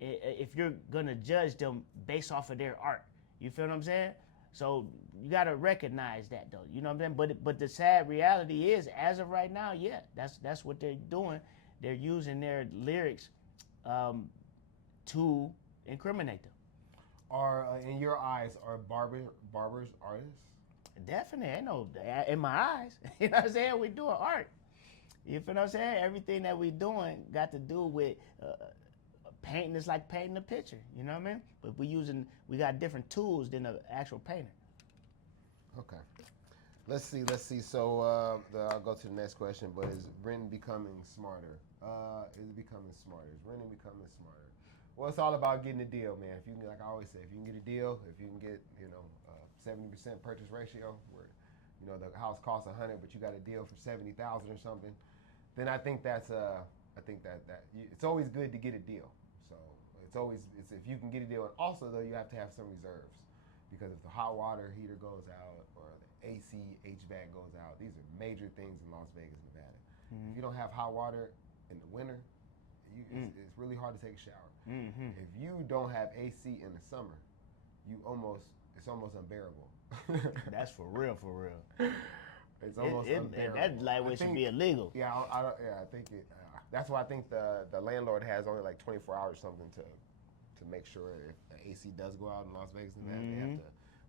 if you're gonna judge them based off of their art. You feel what I'm saying? So you gotta recognize that, though. You know what I'm saying? But the sad reality is, as of right now, yeah, that's what they're doing. They're using their lyrics to incriminate them. In your eyes, are barbers artists? Definitely, ain't no in my eyes. You know what I'm saying? We doing art. You feel what I'm saying? Everything that we doing got to do with painting. Is like painting a picture. You know what I mean? But we got different tools than an actual painter. Okay. Let's see. So I'll go to the next question. But is Brenton becoming smarter? Is it becoming smarter? Is Brenton becoming smarter? Well, it's all about getting a deal, man. If you can, like I always say, if you can get a deal, if you can get 70% purchase ratio, where the house costs 100, but you got a deal for 70,000 or something, then I think that it's always good to get a deal. So it's if you can get a deal, and also though you have to have some reserves, because if the hot water heater goes out or the AC HVAC goes out, these are major things in Las Vegas, Nevada. Mm-hmm. If you don't have hot water in the winter, it's really hard to take a shower. Mm-hmm. If you don't have AC in the summer, it's almost unbearable. That's for real. It's almost unbearable. That lightweight should be illegal. Yeah, I think it. That's why I think the landlord has only like 24 hours or something to make sure if the AC does go out in Las Vegas, Nevada, they have to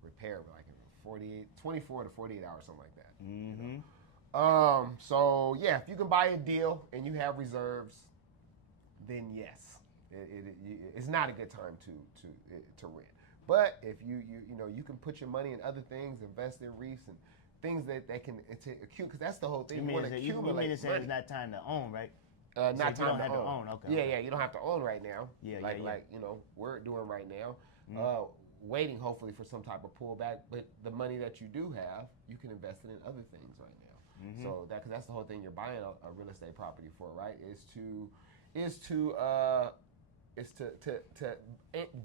repair it like in 24 to 48 hours, something like that. Mm-hmm. So yeah, if you can buy a deal and you have reserves, then yes, it's not a good time to rent. But if you can put your money in other things, invest in REITs and things that can accumulate, because that's the whole thing. You mean to say it's not time to own, right? Not so time to own. Okay. Yeah, you don't have to own right now. Like we're doing right now. Mm-hmm. Waiting hopefully for some type of pullback, but the money that you do have, you can invest it in other things right now. Mm-hmm. So because that's the whole thing you're buying a real estate property for, right? Is to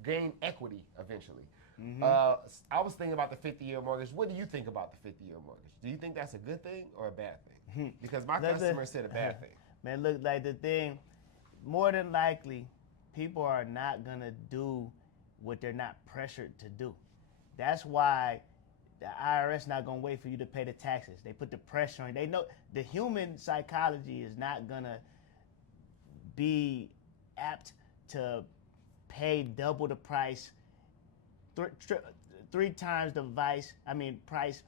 gain equity eventually. Mm-hmm. I was thinking about the 50-year mortgage. What do you think about the 50-year mortgage? Do you think that's a good thing or a bad thing? Because my customer said a bad thing. Man, look, like the thing, more than likely, people are not going to do what they're not pressured to do. That's why the IRS not going to wait for you to pay the taxes. They put the pressure on you. They know the human psychology is not going to be apt to pay double the price, three times the price.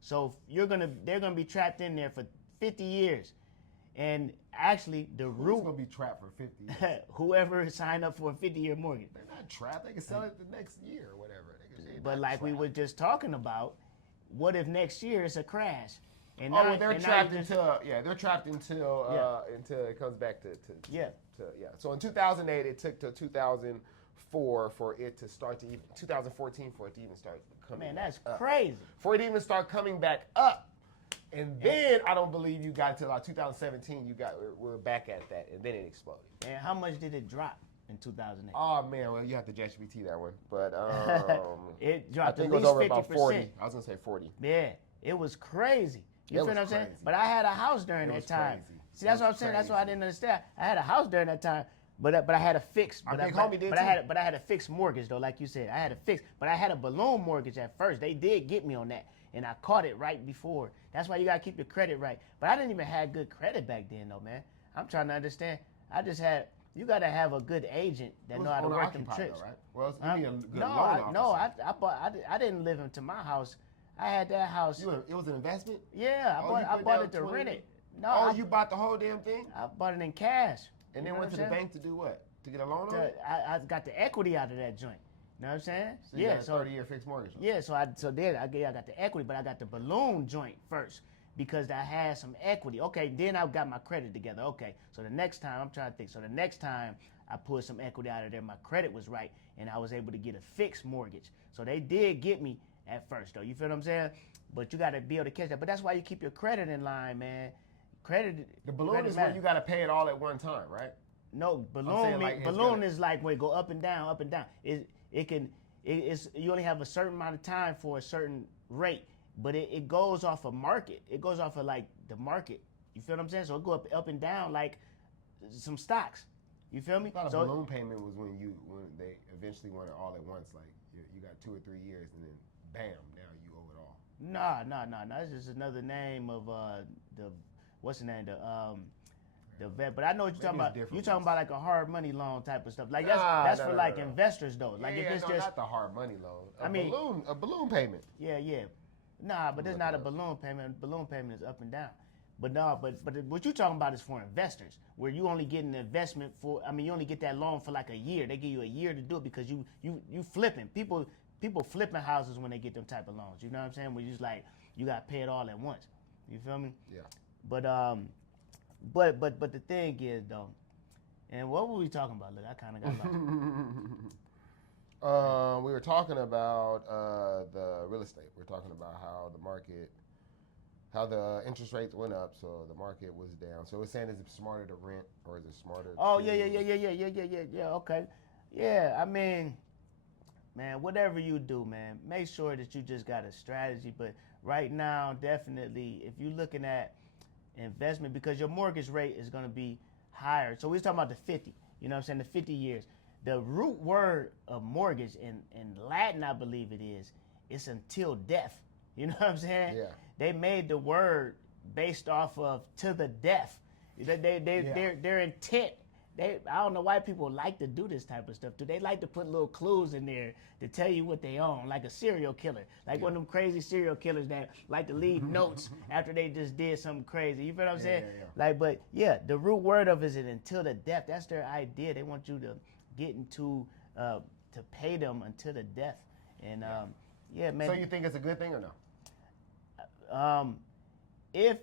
So they're gonna be trapped in there for 50 years. And actually, the Who's root, gonna be trapped for 50 years? whoever signed up for a 50-year mortgage. They're not trapped. They can sell it the next year or whatever. They're But not like we trapped. were just talking about, what if next year it's a crash? And Oh, well, they're trapped you just- they're trapped until it comes back to Yeah. So in 2008, it took till 2004 for it to start to even 2014 for it to even start coming. Man, that's back up. crazy. For it to even start coming back up, and then I don't believe you got to like 2017. We're back at that, and then it exploded. And how much did it drop in 2008? Oh man, well you have to JetGPT that one, but It I dropped think at it was least over 50%. about 40. I was gonna say 40. Yeah, it was crazy. You It feel was what I'm saying? crazy. But I had a house during It that was time. crazy. See, that's It what was I'm saying. That's why I crazy. didn't understand. I had a house during that time, but I had a fixed. Our But big homie did too. I had a fixed mortgage though, like you said. I had a fixed, but I had a balloon mortgage at first. They did get me on that, and I caught it right before. That's why you gotta keep your credit right. But I didn't even have good credit back then though, man. I'm trying to understand. I just had. You gotta have a good agent that know how to work them tricks. Though, right? Well, you need a good No, loan officer. I didn't live into my house. I had that house. It was an investment? Yeah, Oh, you I put bought down it to 20? rent it. No, Oh, you bought the whole damn thing? I bought it in cash. And You then know went to what the I'm saying? bank to do what? To get a loan on To- it? I got the equity out of that joint. You know what I'm saying? So you Yeah, got a 30-year fixed mortgage. yeah, so I got the equity, but I got the balloon joint first because I had some equity. Okay, then I got my credit together. Okay, so the next time I'm trying to think. So the next time I pulled some equity out of there, my credit was right, and I was able to get a fixed mortgage. So they did get me at first, though. You feel what I'm saying? But you got to be able to catch that. But that's why you keep your credit in line, man. Credit. The balloon credit is when matter. you got to pay it all at one time, right? No, saying, balloon. like, it's Balloon gonna- is like when it go up and down, up and down. It's you only have a certain amount of time for a certain rate, but it goes off of market. It goes off of like the market. You feel what I'm saying? So it go up and down like some stocks. You feel me? I thought a So balloon payment was when they eventually want it all at once. Like you got 2 or 3 years, and then bam, now you owe it all. nah. It's just another name of the what's the name the vet. But I know what you're talking Maybe about. it's different You're talking ones. about like a hard money loan type of stuff. Like Nah, that's no, for no, like no, no. investors though. Like if it's no, just not the hard money loan. I mean- A balloon payment. Yeah. Nah, but it's Look not it a up. balloon payment. Balloon payment is up and down. But no, but what you're talking about is for investors, where you only get an investment for. I mean, you only get that loan for like a year. They give you a year to do it because you flipping. People flipping houses when they get them type of loans. You know what I'm saying? Where you just like you got to pay it all at once. You feel me? Yeah. But the thing is though, and what were we talking about? Look, I kind of got lost. We were talking about the real estate. We're talking about how the interest rates went up, so the market was down. So it's saying, is it smarter to rent or is it smarter? Oh to... yeah. Okay, yeah. I mean, man, whatever you do, man, make sure that you just got a strategy. But right now, definitely, if you're looking at investment, because your mortgage rate is going to be higher. So we're talking about the 50. You know what I'm saying? The 50 years. The root word of mortgage in Latin, I believe it is, it's until death. You know what I'm saying? Yeah. They made the word based off of to the death. Their intent. I don't know why people like to do this type of stuff. Do they like to put little clues in there to tell you what they own, like a serial killer, like one of them crazy serial killers that like to leave notes after they just did something crazy. You feel what I'm saying? Yeah. Like, but yeah, the root word of it is until the death. That's their idea. They want you to get into to pay them until the death. And yeah, man. So you think it's a good thing or no? If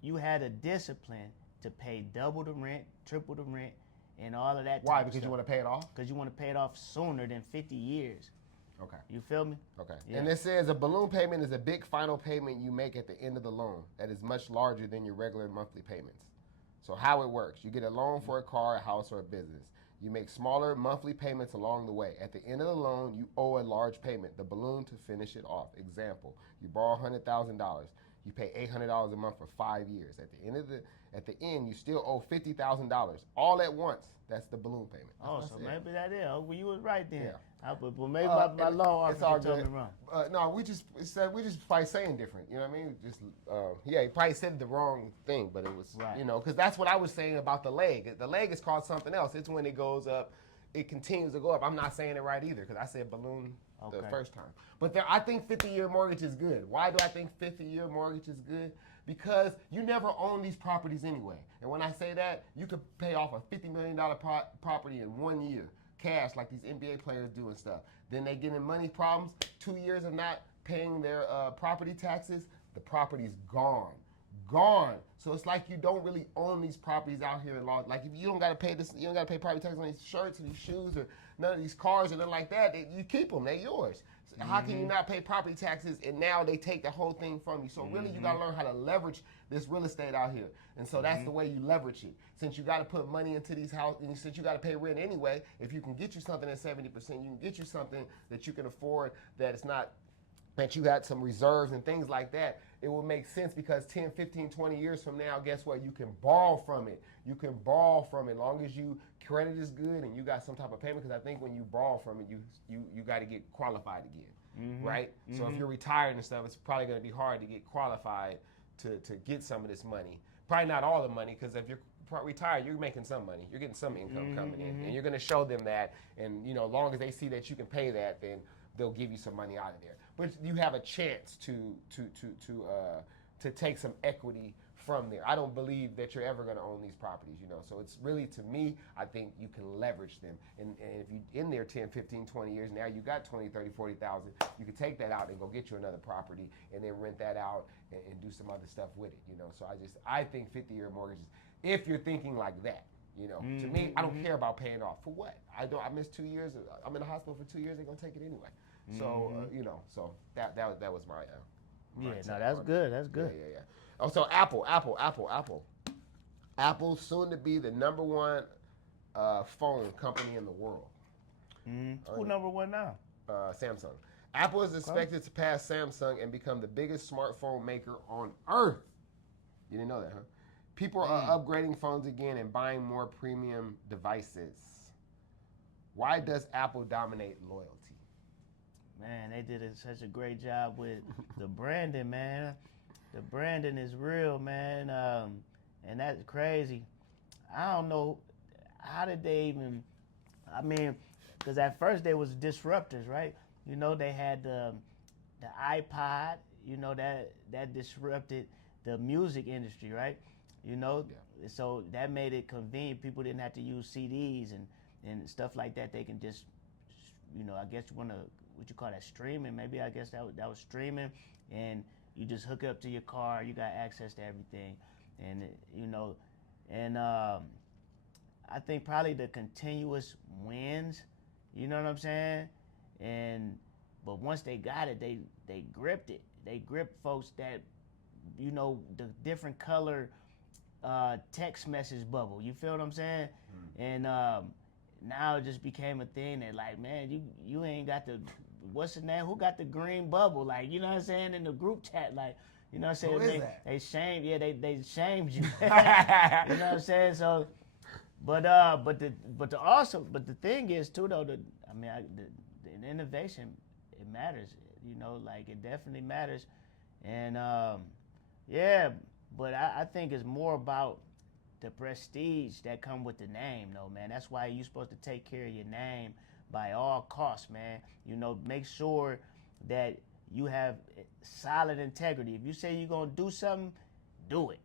you had a discipline to pay double the rent, triple the rent, and all of that. Why? Because you want to pay it off? Because you want to pay it off sooner than 50 years. Okay. You feel me? Okay. Yeah. And it says a balloon payment is a big final payment you make at the end of the loan that is much larger than your regular monthly payments. So how it works, you get a loan for a car, a house, or a business. You make smaller monthly payments along the way. At the end of the loan, you owe a large payment, the balloon, to finish it off. Example, you borrow $100,000. You pay $800 a month for 5 years. At the end, you still owe $50,000 all at once. That's the balloon payment. Oh, so maybe that is. Well, you was right then. Yeah. But maybe my law it's all officer told good. me wrong. No, we just probably saying different. You know what I mean? Just he probably said the wrong thing, but it was Right. because that's what I was saying about the leg. The leg is called something else. It's when it goes up, it continues to go up. I'm not saying it right either because I said balloon the Okay. first time. But I think 50-year mortgage is good. Why do I think 50-year mortgage is good? because you never own these properties anyway. And when I say that, you could pay off a $50 million property in 1 year, cash, like these NBA players do and stuff. Then they get in money problems, 2 years of not paying their property taxes, the property's gone. Gone. So it's like you don't really own these properties out here in law. Like if you don't gotta pay this, you don't gotta pay property tax on these shirts or these shoes or none of these cars or nothing like that. You keep them, they're yours. So how can you not pay property taxes and now they take the whole thing from you? So really you gotta learn how to leverage this real estate out here. And so that's the way you leverage it. Since you gotta put money into these houses, and since you gotta pay rent anyway, if you can get you something at 70%, you can get you something that you can afford, that it's not, that you got some reserves and things like that, it will make sense because 10, 15, 20 years from now, guess what? You can borrow from it. You can borrow from it as long as you credit is good and you got some type of payment, because I think when you borrow from it, you got to get qualified again, right? So if you're retired and stuff, it's probably going to be hard to get qualified to get some of this money. Probably not all the money, because if you're retired, you're making some money. You're getting some income coming in, and you're going to show them that. And as long as they see that you can pay that, then they'll give you some money out of there. But you have a chance to take some equity from there. I don't believe that you're ever going to own these properties, So it's really, to me, I think you can leverage them. And if you're in there 10, 15, 20 years, now you got 20, 30, 40,000, you can take that out and go get you another property and then rent that out and do some other stuff with it, So I think 50-year mortgages, if you're thinking like that, to me, I don't care about paying off. For what? I missed 2 years. I'm in the hospital for 2 years. They're going to take it anyway. So, so that was my that's good. That's good. Yeah. Oh, so Apple. Apple soon to be the number one phone company in the world. Who number one now? Samsung. Apple is expected to pass Samsung and become the biggest smartphone maker on earth. You didn't know that, huh? People are upgrading phones again and buying more premium devices. Why does Apple dominate loyalty? Man, they did such a great job with the branding, man. The branding is real, man, and that's crazy. I don't know, how did they even, because at first they was disruptors, right? They had the iPod, that disrupted the music industry, right? So that made it convenient. People didn't have to use CDs and stuff like that. They can just, I guess you want to, what you call that, streaming. Maybe I guess that was streaming, and you just hook it up to your car. You got access to everything, and I think probably the continuous wins. You know what I'm saying? But once they got it, they gripped it. They gripped folks that, the different color text message bubble. You feel what I'm saying? And now it just became a thing that, like, man, you ain't got the, what's the name? Who got the green bubble? Like, you know what I'm saying? In the group chat, like, you know what I'm saying? Who is that? They shamed, they shamed you. You know what I'm saying? So, but the thing is too, though, the innovation, it matters. Like, it definitely matters. And but I think it's more about the prestige that come with the name, though, man. That's why you're supposed to take care of your name by all costs, man. Make sure that you have solid integrity. If you say you're gonna do something, do it.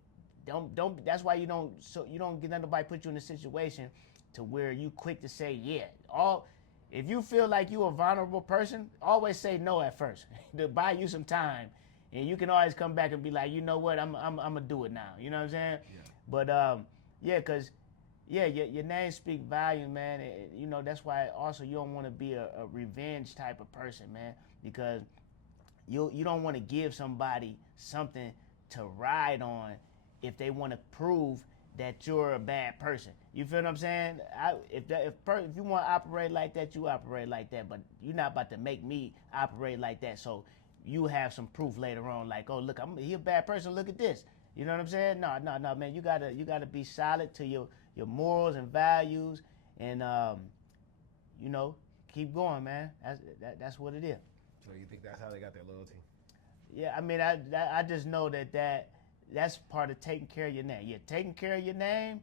Don't. That's why you don't get nobody put you in a situation to where you quick to say yeah. If you feel like you a vulnerable person, always say no at first to buy you some time, and you can always come back and be like, you know what, I'm gonna do it now. You know what I'm saying? Yeah. But because your name speak volume, man. That's why also you don't want to be a revenge type of person, man, because you don't want to give somebody something to ride on if they want to prove that you're a bad person. You feel what I'm saying? If you want to operate like that, you operate like that, but you're not about to make me operate like that. So you have some proof later on, like, oh, look, he a bad person. Look at this. You know what I'm saying? No, man. You gotta be solid to your morals and values, and keep going, man. That's what it is. So you think that's how they got their loyalty? Yeah, I just know that's part of taking care of your name. You're taking care of your name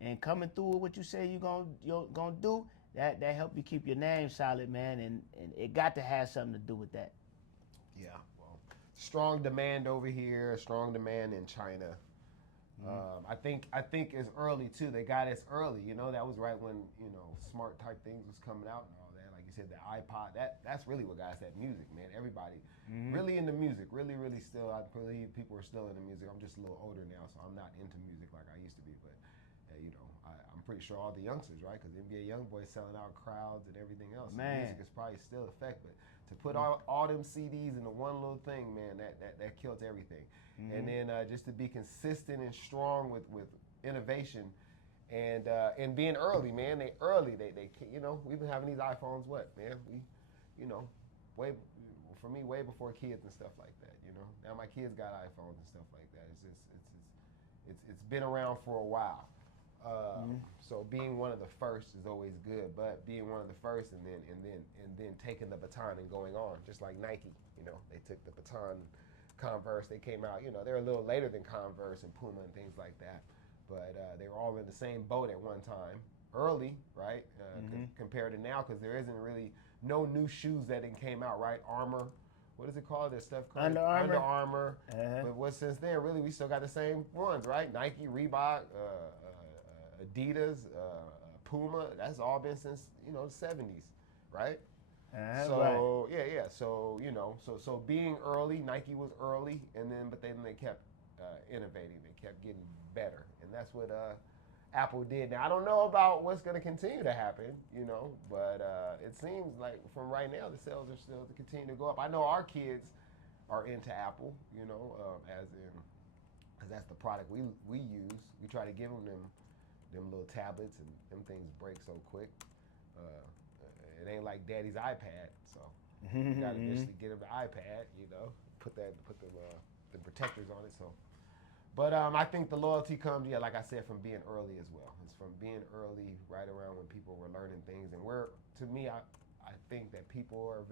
and coming through with what you say you're gonna do. That help you keep your name solid, man, and it got to have something to do with that. Yeah. Well, strong demand over here, strong demand in China. I think it's early too. They got us early, you know. That was right when smart type things was coming out and all that. Like you said, the iPod. That's really what got us that music, man. Everybody really into music. Really, really still. I believe people are still into music. I'm just a little older now, so I'm not into music like I used to be. But I'm pretty sure all the youngsters, right? Because NBA YoungBoy selling out crowds and everything else. Man. Music is probably still effect, but to put all them CDs into one little thing, man, that killed everything. And then just to be consistent and strong with innovation and being early, man. They we've been having these iPhones. What, man? Way for me, way before kids and stuff like that. Now my kids got iPhones and stuff like that. It's been around for a while. So being one of the first is always good, but being one of the first and then taking the baton and going on, just like Nike, they took the baton. Converse, they came out, they're a little later than Converse and Puma and things like that, but they were all in the same boat at one time, early, right? Compared to now, because there isn't really no new shoes that came out, right? Armor, what is it called? There's stuff called Under Armour. Under Armour. But what since then, really, we still got the same ones, right? Nike, Reebok, Adidas, Puma. That's all been since the 70s, right? So right. yeah. So being early, Nike was early, but then they kept innovating. They kept getting better, and that's what Apple did. Now I don't know about what's going to continue to happen, but it seems like from right now the sales are still to continue to go up. I know our kids are into Apple, as in because that's the product we use. We try to give them little tablets, and them things break so quick. It ain't like Daddy's iPad, so you gotta eventually get him the iPad. Put the protectors on it. So, but I think the loyalty comes, like I said, from being early as well. It's from being early, right around when people were learning things, and to me, I think that people are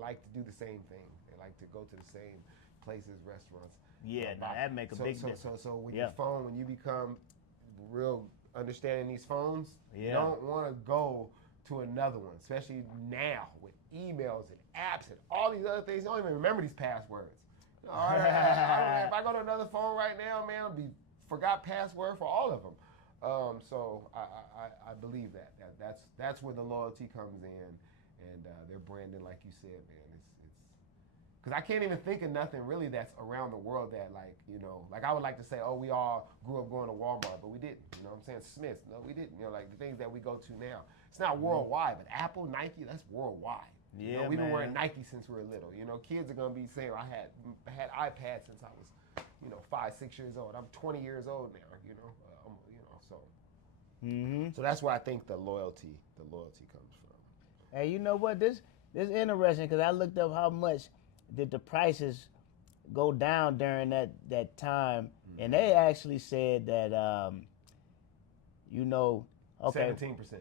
like to do the same thing. They like to go to the same places, restaurants. Yeah, that make a big difference. So when when you become real understanding these phones, you don't want to go to another one, especially now with emails and apps and all these other things. You don't even remember these passwords. If I go to another phone right now, man, I'll forgot password for all of them. So I believe that's where the loyalty comes in, and their branding, like you said, man, it's because I can't even think of nothing really that's around the world that like I would like to say, oh, we all grew up going to Walmart, but we didn't. You know what I'm saying? Smith's, no, we didn't. Like the things that we go to now. It's not worldwide, but Apple, Nike, that's worldwide. Yeah, we've been wearing Nike since we were little. Kids are gonna be saying, I had iPads since I was, 5, 6 years old. I'm 20 years old now. So. So that's where I think the loyalty comes from. Hey, you know what? This is interesting because I looked up how much did the prices go down during that time, and they actually said that okay, 17%.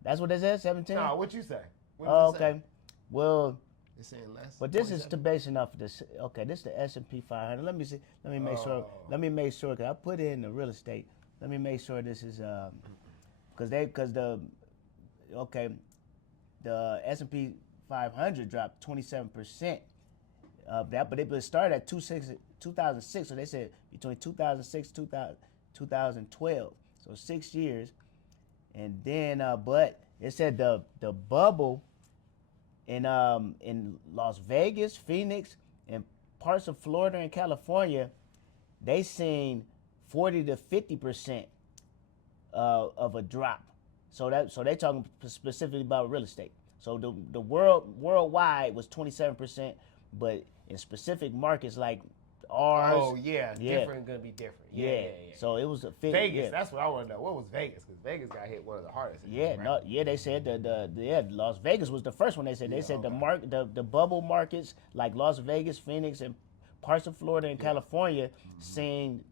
That's what they said, 17. No, what you say? What Oh, does it okay. say? Well, It's saying less. but this is 27? based off of this. Okay, this is the S&P 500. Let me see. Let me make sure. Let me make sure because I put it in the real estate. Let me make sure this is because the S&P 500 dropped 27%. But it started at 2006. So they said between 2006 and 2012. So 6 years. And then, but it said the bubble in Las Vegas, Phoenix, and parts of Florida and California, they seen 40 to 50% of a drop. So they talking specifically about real estate. So the worldwide was 27%, but in specific markets like ours. Oh yeah, different gonna be different. Yeah. So it was a Vegas. Yeah. That's what I want to know. What was Vegas? Because Vegas got hit one of the hardest. Yeah, right? They said Las Vegas was the first one. They said okay. the bubble markets like Las Vegas, Phoenix, and parts of Florida and California seeing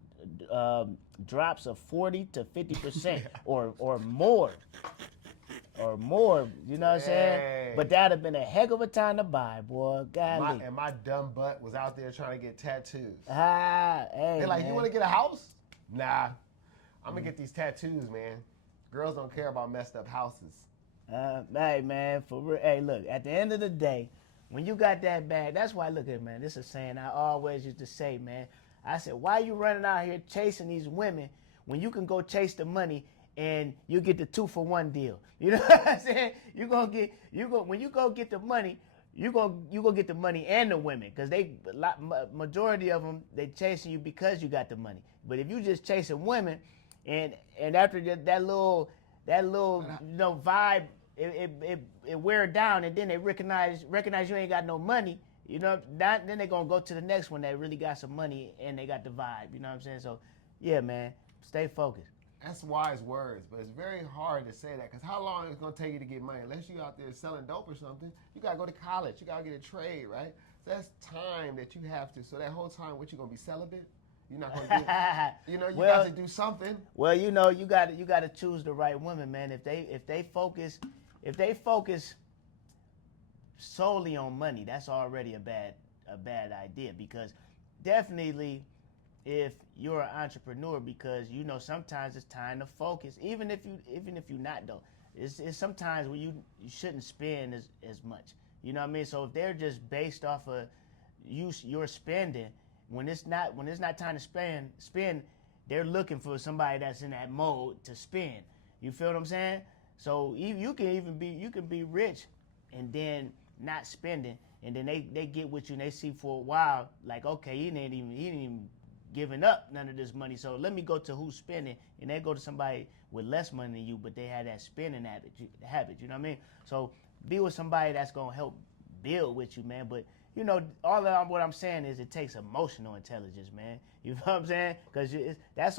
drops of 40 to 50% or more. Or more, you know what I'm saying? But that'd have been a heck of a time to buy, boy. Golly. And my dumb butt was out there trying to get tattoos. Hey, They're like, man. you want to get a house? Nah. I'm going to get these tattoos, man. Girls don't care about messed up houses. Hey, man, for real. Hey, look, at the end of the day, when you got that bag, that's why, look at, man, this is a saying I always used to say, man. I said, why you running out here chasing these women when you can go chase the money and you get the 2-for-1 deal? You know what I'm saying? When you go get the money, you go get the money and the women, because majority of them, they chasing you because you got the money. But if you just chasing women, and after that little vibe, it wear down, and then they recognize you ain't got no money. You know, then they gonna go to the next one that really got some money and they got the vibe. You know what I'm saying? So, yeah, man, stay focused. That's wise words, but it's very hard to say that, because how long is it going to take you to get money? Unless you out there selling dope or something, you got to go to college. You got to get a trade, right? So that's time that you have to. So that whole time, what, you going to be celibate? You're not going to get, you got to do something. Well, you got to choose the right woman, man. If they focus solely on money, that's already a bad idea, because definitely, if you're an entrepreneur, because sometimes it's time to focus, even if you're not, though, it's sometimes where you shouldn't spend as much. You know what I mean? So if they're just based off of your spending, when it's not time to spend, they're looking for somebody that's in that mode to spend. You feel what I'm saying? So you can be rich and then not spending, and then they get with you and they see for a while, like, okay, he didn't even giving up none of this money, so let me go to who's spending, and they go to somebody with less money than you, but they had that spending habit. You know what I mean? So be with somebody that's gonna help build with you, man. But all of what I'm saying is it takes emotional intelligence, man. You know what I'm saying? Because that's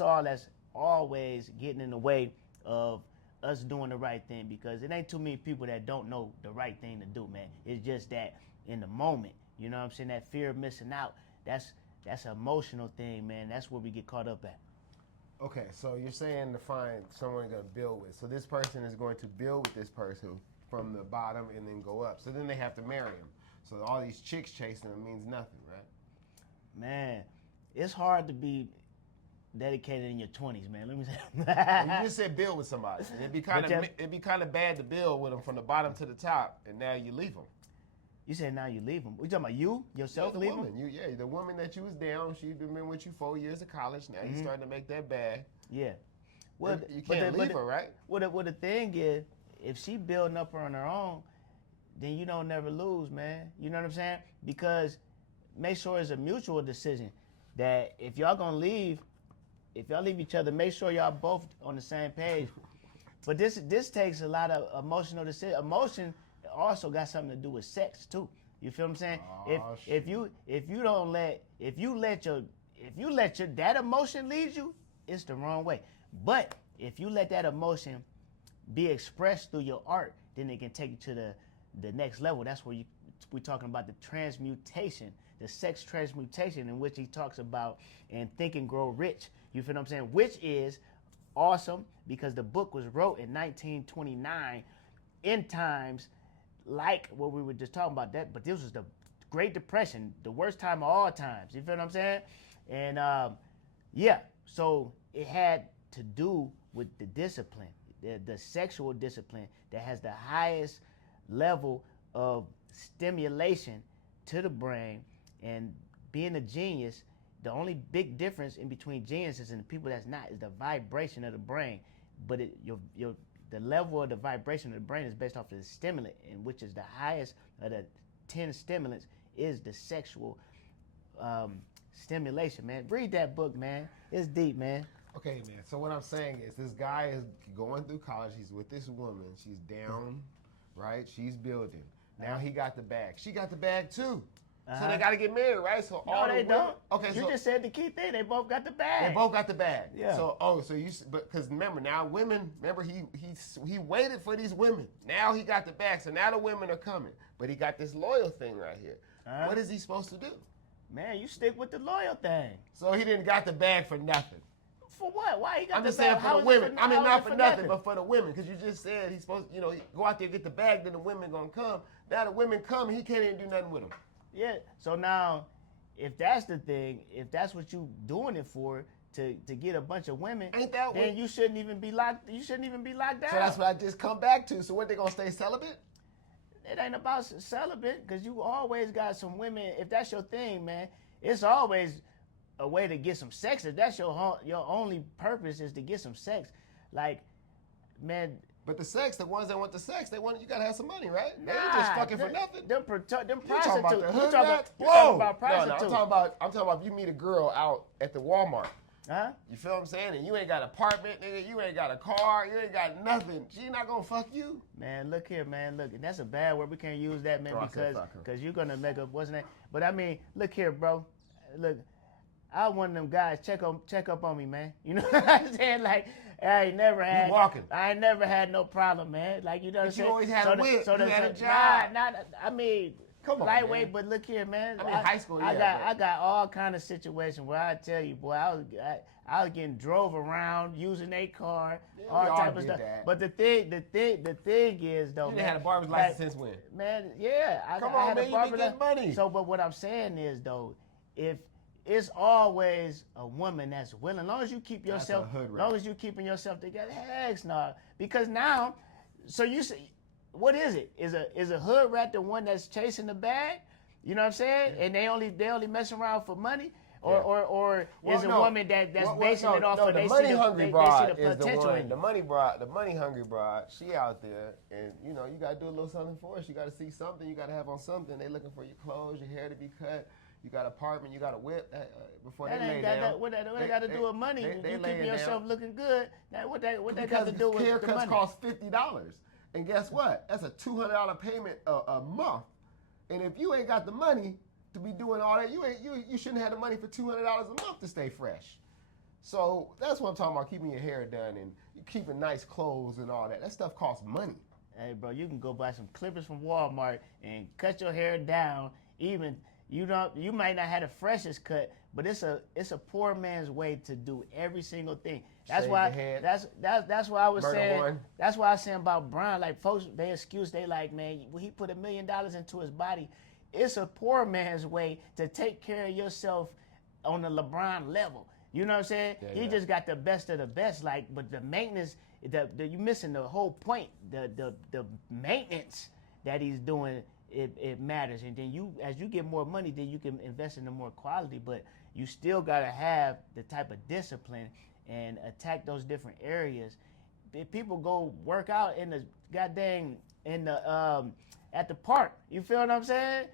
always getting in the way of us doing the right thing, because it ain't too many people that don't know the right thing to do, man. It's just that in the moment, you know what I'm saying, that fear of missing out, that's an emotional thing, man. That's where we get caught up at. Okay, so you're saying to find someone you're going to build with. So this person is going to build with this person from the bottom and then go up. So then they have to marry him. So all these chicks chasing him means nothing, right? Man, it's hard to be dedicated in your 20s, man. Let me say. Well, you just said build with somebody. And it'd be kind of bad to build with them from the bottom to the top, and now you leave them. You said now you leave them. We talking about yourself the leaving? Woman. The woman that you was down, she'd been with you 4 years of college. Now you're starting to make that bag. Yeah. Well, you can't leave her, right? Well, the thing is, if she building up on her own, then you don't never lose, man. You know what I'm saying? Because make sure it's a mutual decision that if y'all gonna leave, if y'all leave each other, make sure y'all both on the same page. But this takes a lot of emotional decision. Emotion also got something to do with sex too. You feel what I'm saying? If you let that emotion lead you, it's the wrong way. But if you let that emotion be expressed through your art, then it can take you to the next level. That's where we're talking about the transmutation, the sex transmutation, in which he talks about in Think and Grow Rich. You feel what I'm saying? Which is awesome, because the book was wrote in 1929 in times like what we were just talking about, that, but this was the Great Depression, the worst time of all times. You feel what I'm saying? And so it had to do with the discipline, the sexual discipline that has the highest level of stimulation to the brain. And being a genius, the only big difference in between geniuses and the people that's not is the vibration of the brain. But the level of the vibration of the brain is based off of the stimulant, and which is the highest of the 10 stimulants is the sexual stimulation, man. Read that book, man. It's deep, man. Okay, man. So what I'm saying is this guy is going through college. He's with this woman. She's down, right? She's building. Now he got the bag. She got the bag too. So they got to get married, right? So no, they don't. Okay, you just said the key thing. They both got the bag. They both got the bag. Yeah. But because remember now, women. Remember he waited for these women. Now he got the bag. So now the women are coming. But he got this loyal thing right here. What is he supposed to do? Man, you stick with the loyal thing. So he didn't got the bag for nothing. For what? Why he got I'm the just bag? saying for the women. I mean, not for nothing, but for the women. Because you just said he's supposed to, go out there and get the bag, then the women going to come. Now the women come, he can't even do nothing with them. Yeah. So now, if that's the thing, if that's what you doing it for, to get a bunch of women, then you shouldn't even be locked. You shouldn't even be locked down. So that's what I just come back to. So what, they gonna stay celibate? it ain't about celibate, because you always got some women. If that's your thing, man, it's always a way to get some sex. If that's your only purpose is to get some sex, like, man. But the sex, the ones that want the sex, you gotta have some money, right? They ain't just fucking for nothing. Them prostitutes. You talking about the hood rats? You talking about prostitutes. No, I'm talking about if you meet a girl out at the Walmart. Huh? You feel what I'm saying? And you ain't got an apartment, nigga. You ain't got a car. You ain't got nothing. She not gonna fuck you. Man, look here, man. Look, that's a bad word. We can't use that, man, because you're gonna make up what's name. But I mean, look here, bro. Look, I one of them guys check up on me, man. You know what I'm saying? Like, I ain't never had no problem, man. Like, you know what I'm saying? You always had a whip. You had a job. I mean, come on, lightweight, man. But look here, man. I mean, high school, I got all kind of situations where I tell you, boy, I was getting drove around using a car, all type of stuff. That. But the thing is, though, you man, had a barber's license since when? Man, yeah, I had man, a barber's you been getting money. So, but what I'm saying is, though, if it's always a woman that's willing, as long as you keep yourself, keeping yourself together, heck no. Because now, so you say, what is it? Is a hood rat the one that's chasing the bag? You know what I'm saying? Yeah. And they only messing around for money, or is a woman that's basing it off of the money hungry broad is the one. The money hungry broad. She out there, and you know you gotta do a little something for her. You gotta see something. You gotta have on something. They looking for your clothes, your hair to be cut. You got an apartment, you got a whip before they lay down. What they got to do with money? You keeping yourself looking good. Now, what they got to do with the money? Haircuts cost $50. And guess what? That's a $200 payment a month. And if you ain't got the money to be doing all that, you shouldn't have the money for $200 a month to stay fresh. So that's what I'm talking about, keeping your hair done and keeping nice clothes and all that. That stuff costs money. Hey, bro, you can go buy some clippers from Walmart and cut your hair down. Even you might not have the freshest cut, but it's a poor man's way to do every single thing. That's why I was saying. That's why I was saying about Brian. Like, folks, they like, man, he put $1 million into his body. It's a poor man's way to take care of yourself on the LeBron level. You know what I'm saying? Yeah, he just got the best of the best. Like, but the maintenance, you missing the whole point. The maintenance that he's doing, it matters. And then as you get more money, then you can invest in the more quality. But you still gotta have the type of discipline and attack those different areas. If people go work out in the at the park, you feel what I'm saying?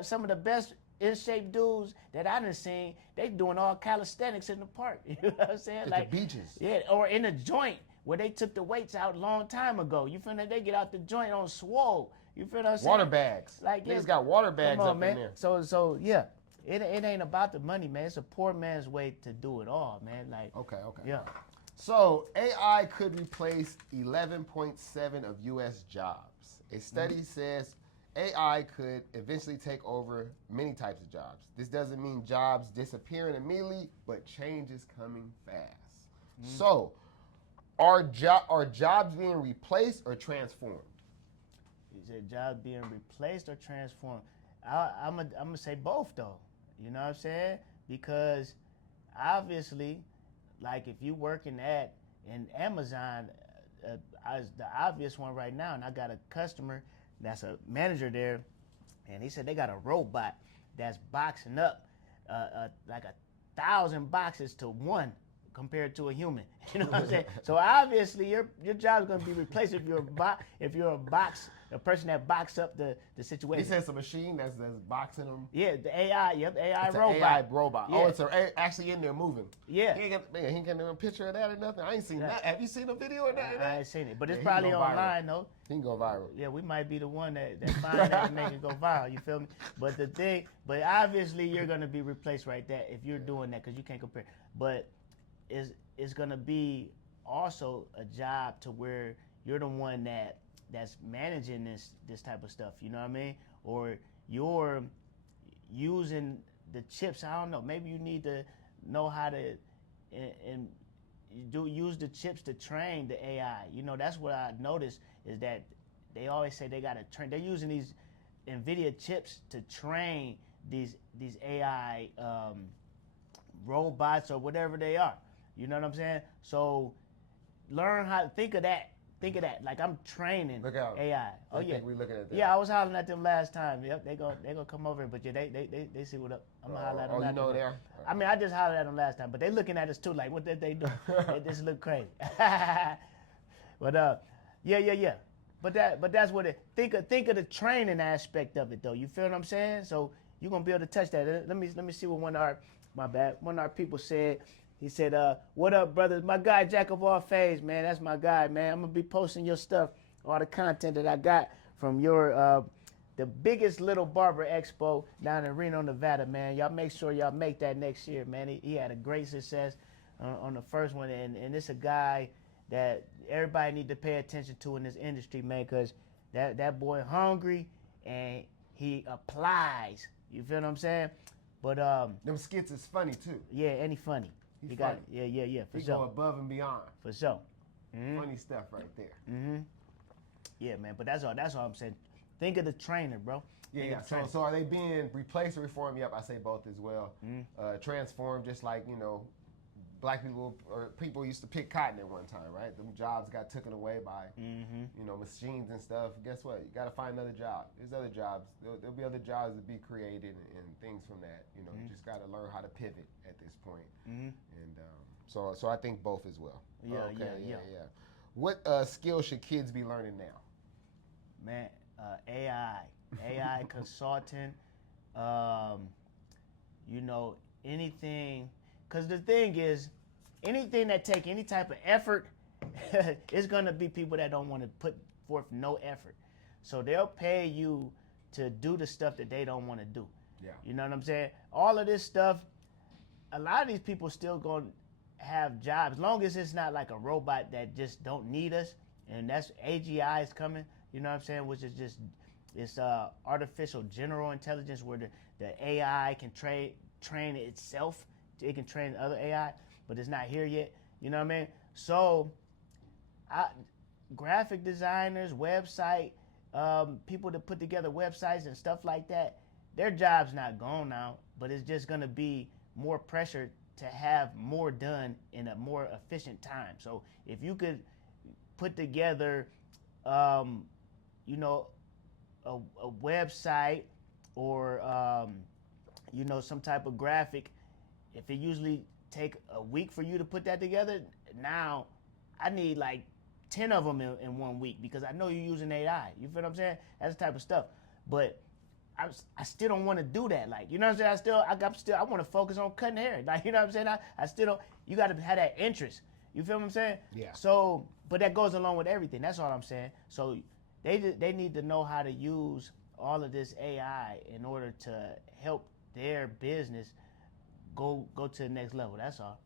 Some of the best in shape dudes that I done seen, they doing all calisthenics in the park. You know what I'm saying? At the beaches. Yeah, or in a joint where they took the weights out a long time ago. You feel that they get out the joint on swole. You feel what I'm saying? Water bags. Like, niggas got water bags up man. in there. So yeah, it ain't about the money, man. It's a poor man's way to do it all, man. Like, okay. Yeah. So AI could replace 11.7 of U.S. jobs. A study says AI could eventually take over many types of jobs. This doesn't mean jobs disappearing immediately, but change is coming fast. So, are jobs being replaced or transformed? You said jobs being replaced or transformed. I'm gonna say both though. You know what I'm saying? Because obviously, like if you working in Amazon, the obvious one right now, and I got a customer that's a manager there, and he said they got a robot that's boxing up like 1,000 boxes to one compared to a human. You know what I'm saying? So obviously your job is going to be replaced if you're a person that box up the situation. He said it's a machine that's boxing them. Yeah, the AI. Yep, AI it's robot. An AI robot. Yeah. Oh, it's actually in there moving. Yeah. He ain't got no picture of that or nothing. I ain't seen that. Have you seen a video of that? I ain't seen it, but it's probably online though. He can go viral. Yeah, we might be the one that find that and make it go viral. You feel me? But obviously you're gonna be replaced right there if you're doing that because you can't compare. But it's gonna be also a job to where you're the one that's managing this type of stuff. You know what I mean? Or you're using the chips. I don't know. Maybe you need to know how to use the chips to train the AI. You know, that's what I noticed is that they always say they got to train. They're using these NVIDIA chips to train these AI robots or whatever they are. You know what I'm saying? So learn how to think of that. Think of that. Like I'm training Look out. AI. Oh I yeah. think we looking at that. Yeah, I was hollering at them last time. Yep, they gonna come over, but yeah, they see what up. I'm gonna holler at them. Oh, you know after. they are? I mean, I just hollered at them last time, but they looking at us too. Like, what did they do? They just look crazy. But yeah. But that's what it. Think of the training aspect of it though. You feel what I'm saying? So you gonna be able to touch that. Let me see what one of our people said. He said, what up, brothers? My guy, Jack of all fades, man. That's my guy, man. I'm going to be posting your stuff, all the content that I got from your, the biggest little barber expo down in Reno, Nevada, man. Y'all make sure y'all make that next year, man. He had a great success on the first one. And it's a guy that everybody need to pay attention to in this industry, man, because that boy hungry and he applies. You feel what I'm saying? But them skits is funny too. yeah, and he funny. He's got funny. yeah, for He sure. go above and beyond. For sure. Mm-hmm. Funny stuff right there. Mm-hmm. Yeah, man. But that's all I'm saying. Think of the trainer, bro. Yeah. So are they being replaced or reformed? Yep, I say both as well. Transformed, just like black people or people used to pick cotton at one time, right? Them jobs got taken away by machines and stuff. Guess what? You got to find another job. There's other jobs. There'll be other jobs to be created and things from that. You just got to learn how to pivot at this point. And so I think both as well. Yeah. What skills should kids be learning now? Man, AI consulting, anything. Because the thing is, anything that take any type of effort, it's going to be people that don't want to put forth no effort. So they'll pay you to do the stuff that they don't want to do. Yeah. You know what I'm saying? All of this stuff, a lot of these people still going to have jobs, as long as it's not like a robot that just don't need us. And that's AGI is coming, you know what I'm saying? Which is just, it's artificial general intelligence where the AI can train itself. It can train other AI, but it's not here yet. You know what I mean? So, graphic designers, website, people that put together websites and stuff like that, their job's not gone now, but it's just gonna be more pressure to have more done in a more efficient time. So if you could put together, a website or, some type of graphic, if it usually take a week for you to put that together, now I need like 10 of them in 1 week because I know you're using AI. You feel what I'm saying? That's the type of stuff. But I still don't want to do that. Like, you know what I'm saying? I want to focus on cutting hair. Like, you know what I'm saying? I still don't, you got to have that interest. You feel what I'm saying? Yeah. So, but that goes along with everything. That's all I'm saying. So they need to know how to use all of this AI in order to help their business go to the next level. That's all.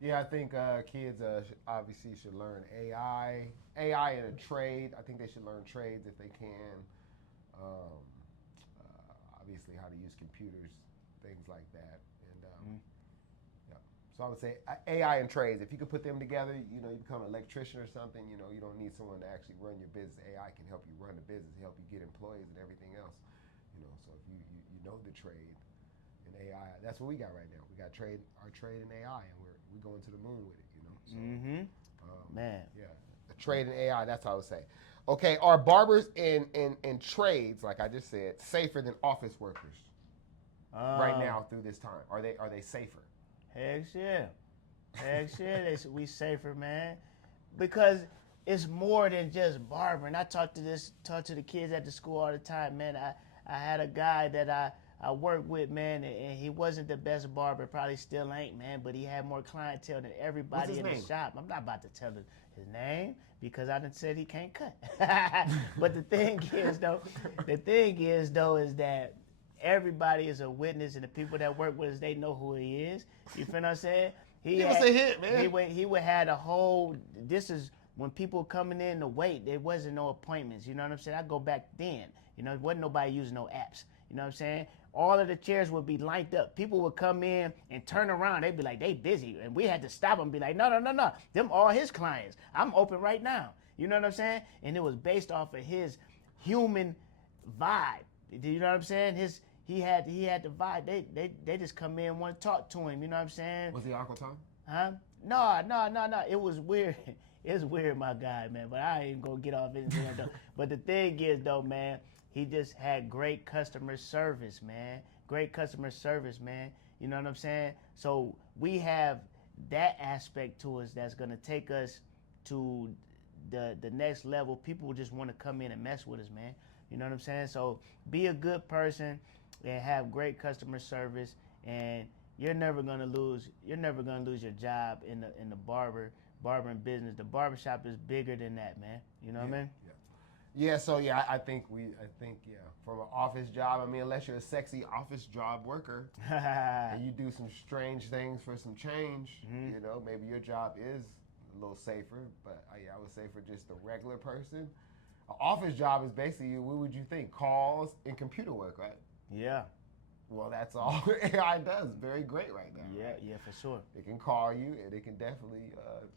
Yeah, I think kids obviously should learn AI in a trade. I think they should learn trades if they can. Obviously, how to use computers, things like that. And so I would say AI and trades. If you could put them together, you become an electrician or something. You don't need someone to actually run your business. AI can help you run the business, help you get employees and everything else. So if you know the trade. AI, that's what we got right now. We got our trade in AI, and we're going to the moon with it. So, man, yeah, a trade in AI. That's how I would say. Okay, are barbers in trades, like I just said, safer than office workers right now through this time? Are they safer? Heck yeah, we safer, man, because it's more than just barbering. I talk to the kids at the school all the time, man. I had a guy that I worked with, man, and he wasn't the best barber, probably still ain't, man, but he had more clientele than everybody in the shop. I'm not about to tell his name because I done said he can't cut. But the thing is though, is that everybody is a witness, and the people that work with us, they know who he is. You feel what I'm saying? He was a hit, man. He would have a whole, this is when people coming in to wait, there wasn't no appointments. You know what I'm saying? I go back then. There wasn't nobody using no apps. You know what I'm saying? All of the chairs would be lined up. People would come in and turn around. They'd be like, they busy. And we had to stop them and be like, no. Them all his clients. I'm open right now. You know what I'm saying? And it was based off of his human vibe. You know what I'm saying? He had the vibe. They just come in and want to talk to him. You know what I'm saying? Was he Uncle Tom? Huh? No. It was weird. it's weird, my guy, man. But I ain't gonna get off into that though. But the thing is, though, man, he just had great customer service, man. Great customer service, man. You know what I'm saying? So we have that aspect to us that's gonna take us to the next level. People just want to come in and mess with us, man. You know what I'm saying? So be a good person and have great customer service, and you're never gonna lose. You're never gonna lose your job in the barbering business. The barbershop is bigger than that, man. You know what I mean? Yeah, so I think from an office job, I mean, unless you're a sexy office job worker and you do some strange things for some change, you know, maybe your job is a little safer. But I would say for just a regular person, an office job is basically, what would you think? Calls and computer work, right? Yeah. Well, that's all AI does. Very great right now. Yeah, right? yeah, for sure. It can call you, and it can definitely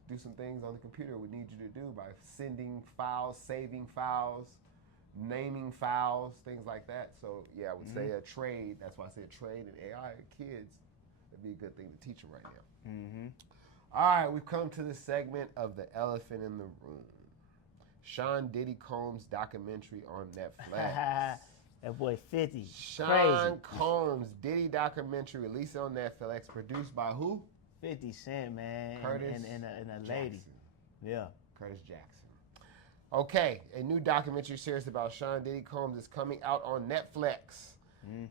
do some things on the computer we need you to do by sending files, saving files, naming files, things like that. So, yeah, I would say a trade. That's why I say a trade in AI kids. That'd be a good thing to teach them right now. Mm-hmm. All right, we've come to the segment of the elephant in the room. Sean Diddy Combs documentary on Netflix. That boy 50. Sean Crazy. Combs Diddy documentary released on Netflix, produced by who? 50 Cent, man. Curtis and a lady. Jackson. Yeah. Curtis Jackson. Okay, a new documentary series about Sean Diddy Combs is coming out on Netflix.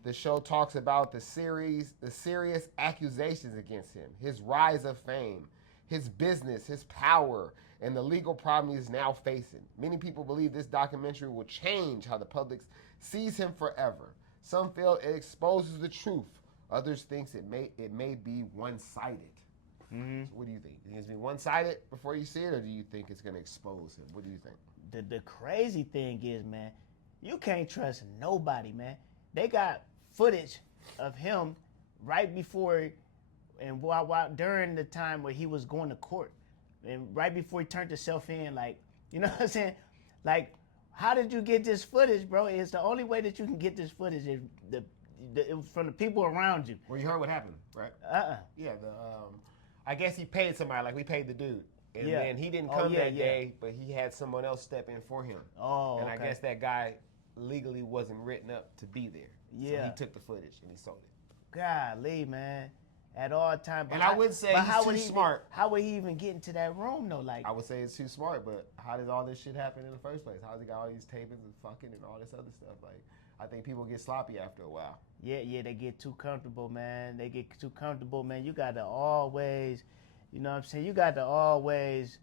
The show talks about the serious accusations against him, his rise of fame, his business, his power, and the legal problem he is now facing. Many people believe this documentary will change how the public sees him forever. Some feel it exposes the truth. Others think it may be one-sided. So what do you think? Do you think it's going to be one-sided before you see it, or do you think it's going to expose him? What do you think? The crazy thing is, man, you can't trust nobody, man. They got footage of him right before and while during the time where he was going to court, and right before he turned himself in, like, you know what I'm saying? Like, how did you get this footage, bro? It's the only way that you can get this footage is from the people around you. Well, you heard what happened, right? Yeah, I guess he paid somebody, like we paid the dude. And then he didn't come that day, but he had someone else step in for him. Oh, and okay. I guess that guy legally wasn't written up to be there. Yeah. So he took the footage and he sold it. Golly, man. At all times. And I would say he's too smart. How would he even get into that room, though? Like, I would say it's too smart, but how did all this shit happen in the first place? How did he got all these tapings and fucking and all this other stuff? Like, I think people get sloppy after a while. Yeah, they get too comfortable, man. They get too comfortable, man. You got to always, you know what I'm saying? You got to always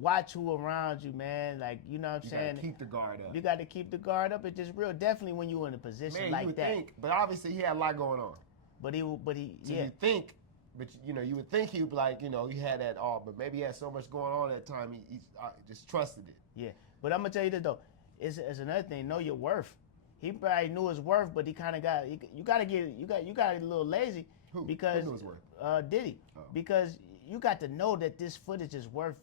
watch who around you, man. Like, you know what I'm saying? You got to keep the guard up. You got to keep the guard up. It's just real. Definitely when you're in a position Man, like you would that. think, but obviously he had a lot going on. But he, So yeah. you think, but you would think he would be like, he had that all, but maybe he had so much going on at that time, he just trusted it. Yeah, but I'm gonna tell you this though, it's another thing. Know your worth. He probably knew his worth, but he kind of got you got to get a little lazy. Who? Because Who knew his worth? Diddy. Oh. Because you got to know that this footage is worth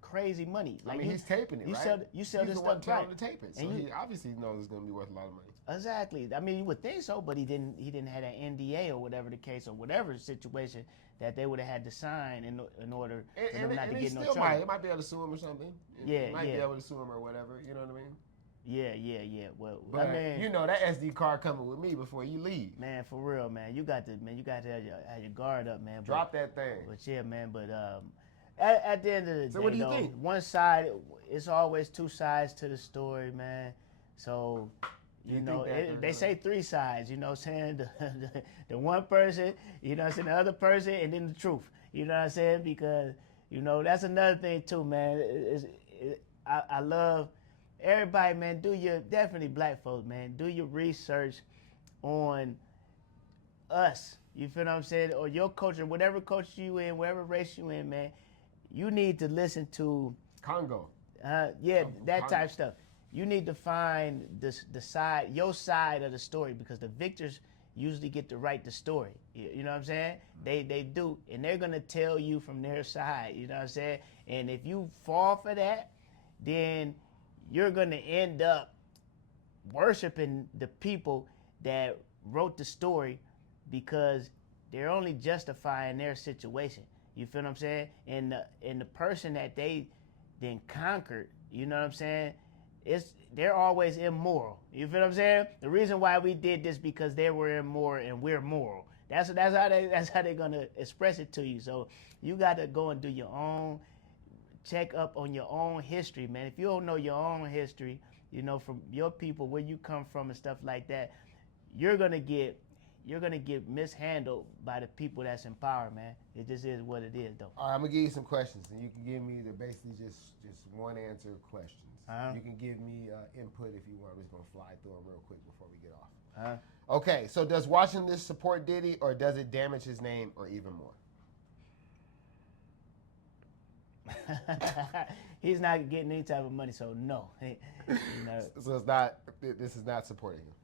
crazy money. Like, he's taping it, right? You sell he's this the one stuff telling right. to tape it, so he obviously knows it's gonna be worth a lot of money. Exactly. I mean, you would think so, but he didn't have an NDA or whatever the case or whatever situation that they would have had to sign in order for them not to get no trouble. They might be able to sue him or something. Yeah, might be able to sue him or whatever. You know what I mean? Yeah. Well, but I mean, that SD card coming with me before you leave. Man, for real, man. You got to have your guard up, man. Drop that thing. But yeah, man. But at the end of the day, so what do you think? One side, it's always two sides to the story, man. So. They say three sides, you know what I'm saying? The one person, you know what I'm saying, the other person, and then the truth. You know what I'm saying? Because, that's another thing too, man. I love everybody, man. Definitely black folks, man, do your research on us. You feel what I'm saying? Or your culture, whatever culture you in, whatever race you in, man. You need to listen to Congo. That type of stuff. You need to find your side of the story, because the victors usually get to write the story. You know what I'm saying? They do, and they're gonna tell you from their side. You know what I'm saying? And if you fall for that, then you're gonna end up worshiping the people that wrote the story, because they're only justifying their situation. You feel what I'm saying? And the person that they then conquered, you know what I'm saying? They're always immoral. You feel what I'm saying? The reason why we did this because they were immoral and we're moral. That's how they're gonna express it to you. So you gotta go and do your own check up on your own history, man. If you don't know your own history, you know, from your people, where you come from and stuff like that, you're gonna get mishandled by the people that's in power, man. It just is what it is, though. All right, I'm gonna give you some questions, and you can give me basically just one answer questions. You can give me input if you want. I'm just gonna fly through them real quick before we get off. Okay, so does watching this support Diddy, or does it damage his name, or even more? He's not getting any type of money, so no. So it's not. This is not supporting him.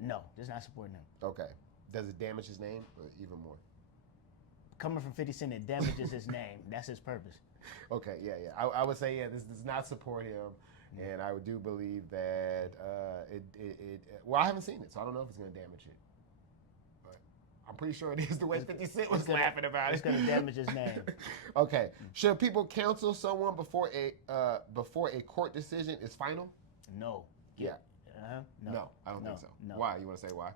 No, it's not supporting him. Okay. Does it damage his name, or even more? Coming from 50 Cent, it damages his name. That's his purpose. Okay, yeah. I would say, this does not support him, and I do believe that well, I haven't seen it, so I don't know if it's going to damage it. But I'm pretty sure it is the way 50 Cent was laughing about it. It's going to damage his name. Okay. Should people cancel someone before a court decision is final? No. Yeah. No, I don't think so. No. Why? You want to say why?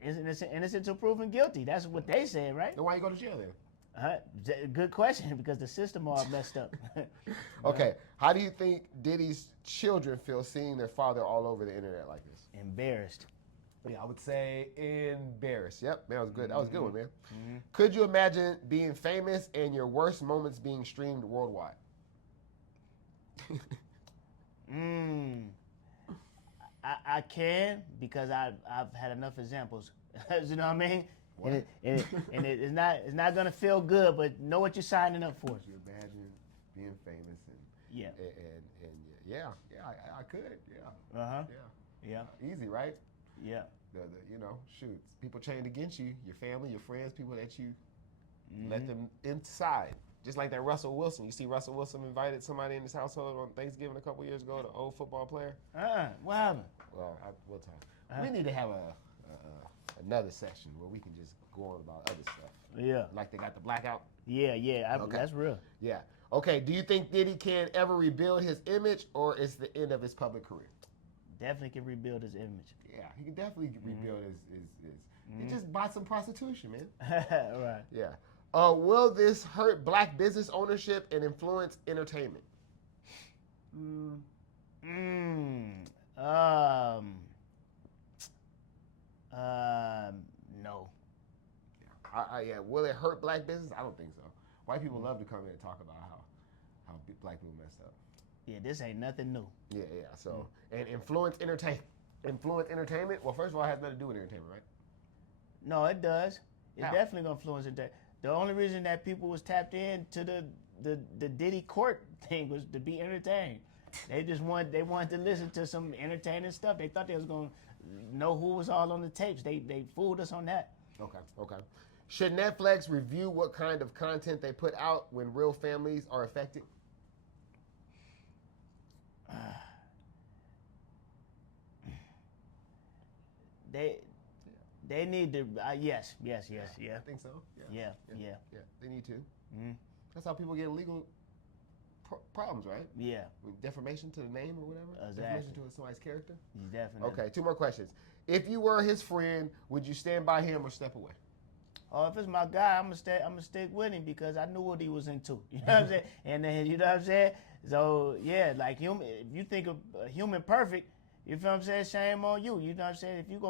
Innocent until proven guilty. That's what they said, right? Then why you go to jail then? Good question, because the system all messed up. Okay. How do you think Diddy's children feel seeing their father all over the internet like this? Embarrassed. Yeah, I would say embarrassed. Yep, man, that was good. That was a good one, man. Mm-hmm. Could you imagine being famous and your worst moments being streamed worldwide? I can, because I've had enough examples. You know what I mean? And it's not gonna feel good, but know what you're signing up for. Could you imagine being famous and yeah, I could, yeah, easy, right? yeah. Shoot, people chained against you, your family, your friends, people that you let them inside. Just like that Russell Wilson. You see Russell Wilson invited somebody in his household on Thanksgiving a couple years ago, the old football player? What happened? Well, we'll talk. We need to have another session where we can just go on about other stuff. Yeah. Like they got the blackout? Yeah, Okay. That's real. Yeah. Okay, do you think Diddy can ever rebuild his image, or is the end of his public career? Definitely can rebuild his image. Yeah, he can definitely rebuild his He just bought some prostitution, man. Right. Yeah. Will this hurt black business ownership and influence entertainment? No. Yeah. Will it hurt black business? I don't think so. White people love to come in and talk about how black people messed up. Yeah, this ain't nothing new. Yeah. So, and influence entertainment. Well, first of all, it has nothing to do with entertainment, right? No, it does. It's How? definitely gonna influence it. The only reason that people was tapped into the Diddy court thing was to be entertained. They wanted to listen to some entertaining stuff. They thought they was gonna know who was all on the tapes. They fooled us on that. Okay. Should Netflix review what kind of content they put out when real families are affected? They need to. Yes. I think so. Yeah. They need to. That's how people get legal problems, right? Yeah. With defamation to the name or whatever. Exactly. Defamation to somebody's character. Definitely. Okay, 2 more questions. If you were his friend, would you stand by him or step away? Oh, if it's my guy, I'm gonna stick with him because I knew what he was into. You know what I'm saying? And then you know what I'm saying? So yeah, like if you think of a human perfect, you feel what I'm saying? Shame on you. You know what I'm saying? If you're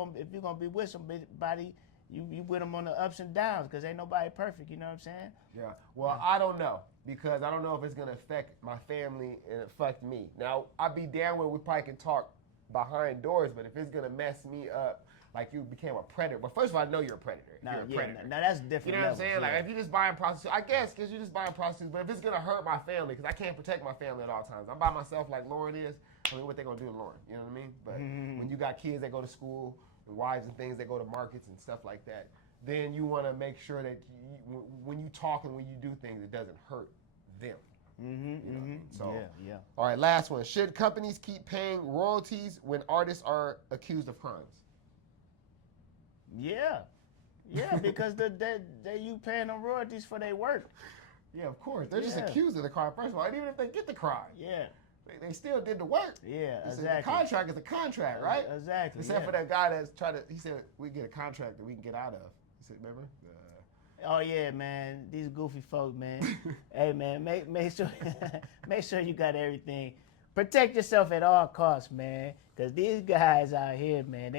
gonna be with somebody, you with them on the ups and downs, because ain't nobody perfect. You know what I'm saying? Yeah. Well, I don't know, because I don't know if it's gonna affect my family and affect me. Now, I'd be down where we probably can talk behind doors, but if it's gonna mess me up, like you became a predator. But first of all, I know you're a predator. You're a predator. Now that's different. You know what I'm saying? Yeah. Like if you just buying prostitutes, I guess because you're just buying prostitutes. But if it's gonna hurt my family, because I can't protect my family at all times. I'm by myself like Lauren is. I mean, what they gonna do to Lauren? You know what I mean? But when you got kids that go to school, and wives and things that go to markets and stuff like that, then you want to make sure that when you talk and when you do things, it doesn't hurt them. You know what I mean? So, yeah. All right, last one. Should companies keep paying royalties when artists are accused of crimes? Yeah. Yeah, because they you paying them royalties for their work. Yeah, of course. They're just Yeah. accused of the crime, first of all. And even if they get the crime, Yeah, they still did the work. yeah, He said exactly. the contract is a contract, right? Exactly. Except yeah. for that guy that's trying to, he said, we get a contract that we can get out of. He said, remember? Oh yeah, man. These goofy folk, man. Hey, man, make sure make sure you got everything. Protect yourself at all costs, man. Cause these guys out here, man,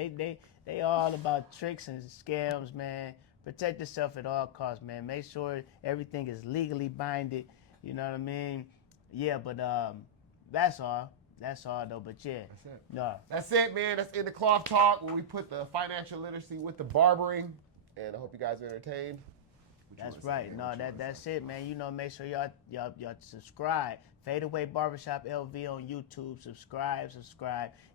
they all about tricks and scams, man. Protect yourself at all costs, man. Make sure everything is legally binded. You know what I mean? Yeah, but that's all. That's all though. But yeah, That's it. no. That's it, man. That's in the cloth talk where we put the financial literacy with the barbering. And I hope you guys are entertained. What you That's wanna say, right. man? No, What you wanna that's say? it, man. You know, make sure y'all subscribe. Fadeaway Barbershop LV on YouTube. Subscribe.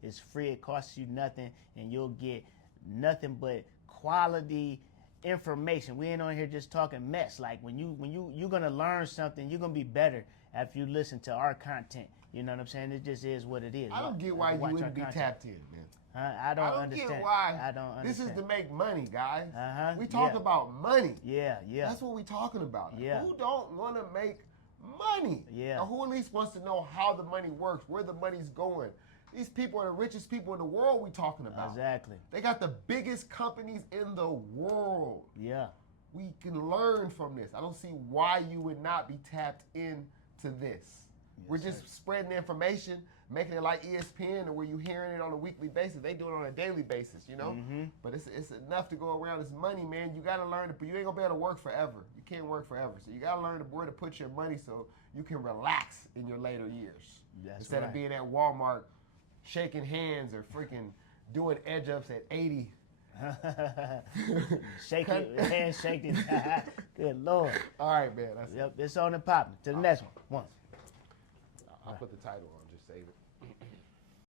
It's free. It costs you nothing, and you'll get nothing but quality information. We ain't on here just talking mess. Like when you're gonna learn something, you're gonna be better after you listen to our content. You know what I'm saying? It just is what it is. I don't get why you Watch our wouldn't be content. tapped in, man. I don't understand. get why. I don't understand. This is to make money, guys. Uh-huh, We talk yeah. about money. Yeah. That's what we talking about. Yeah. Who don't want to make money? Yeah. Or who at least wants to know how the money works, where the money's going? These people are the richest people in the world we talking about. Exactly. They got the biggest companies in the world. Yeah. We can learn from this. I don't see why you would not be tapped into this. We're just spreading the information, making it like ESPN, or where you hearing it on a weekly basis. They do it on a daily basis, you know. Mm-hmm. But it's enough to go around. This money, man. You got to learn it, but you ain't gonna be able to work forever. You can't work forever, so you got to learn where to put your money so you can relax in your later years. That's Instead right. of being at Walmart, shaking hands or freaking doing edge ups at 80. Shaking, hand shaking. Good Lord. All right, man. That's it. Yep, it's on and popping. To the next one. I'll put the title on. Just save it.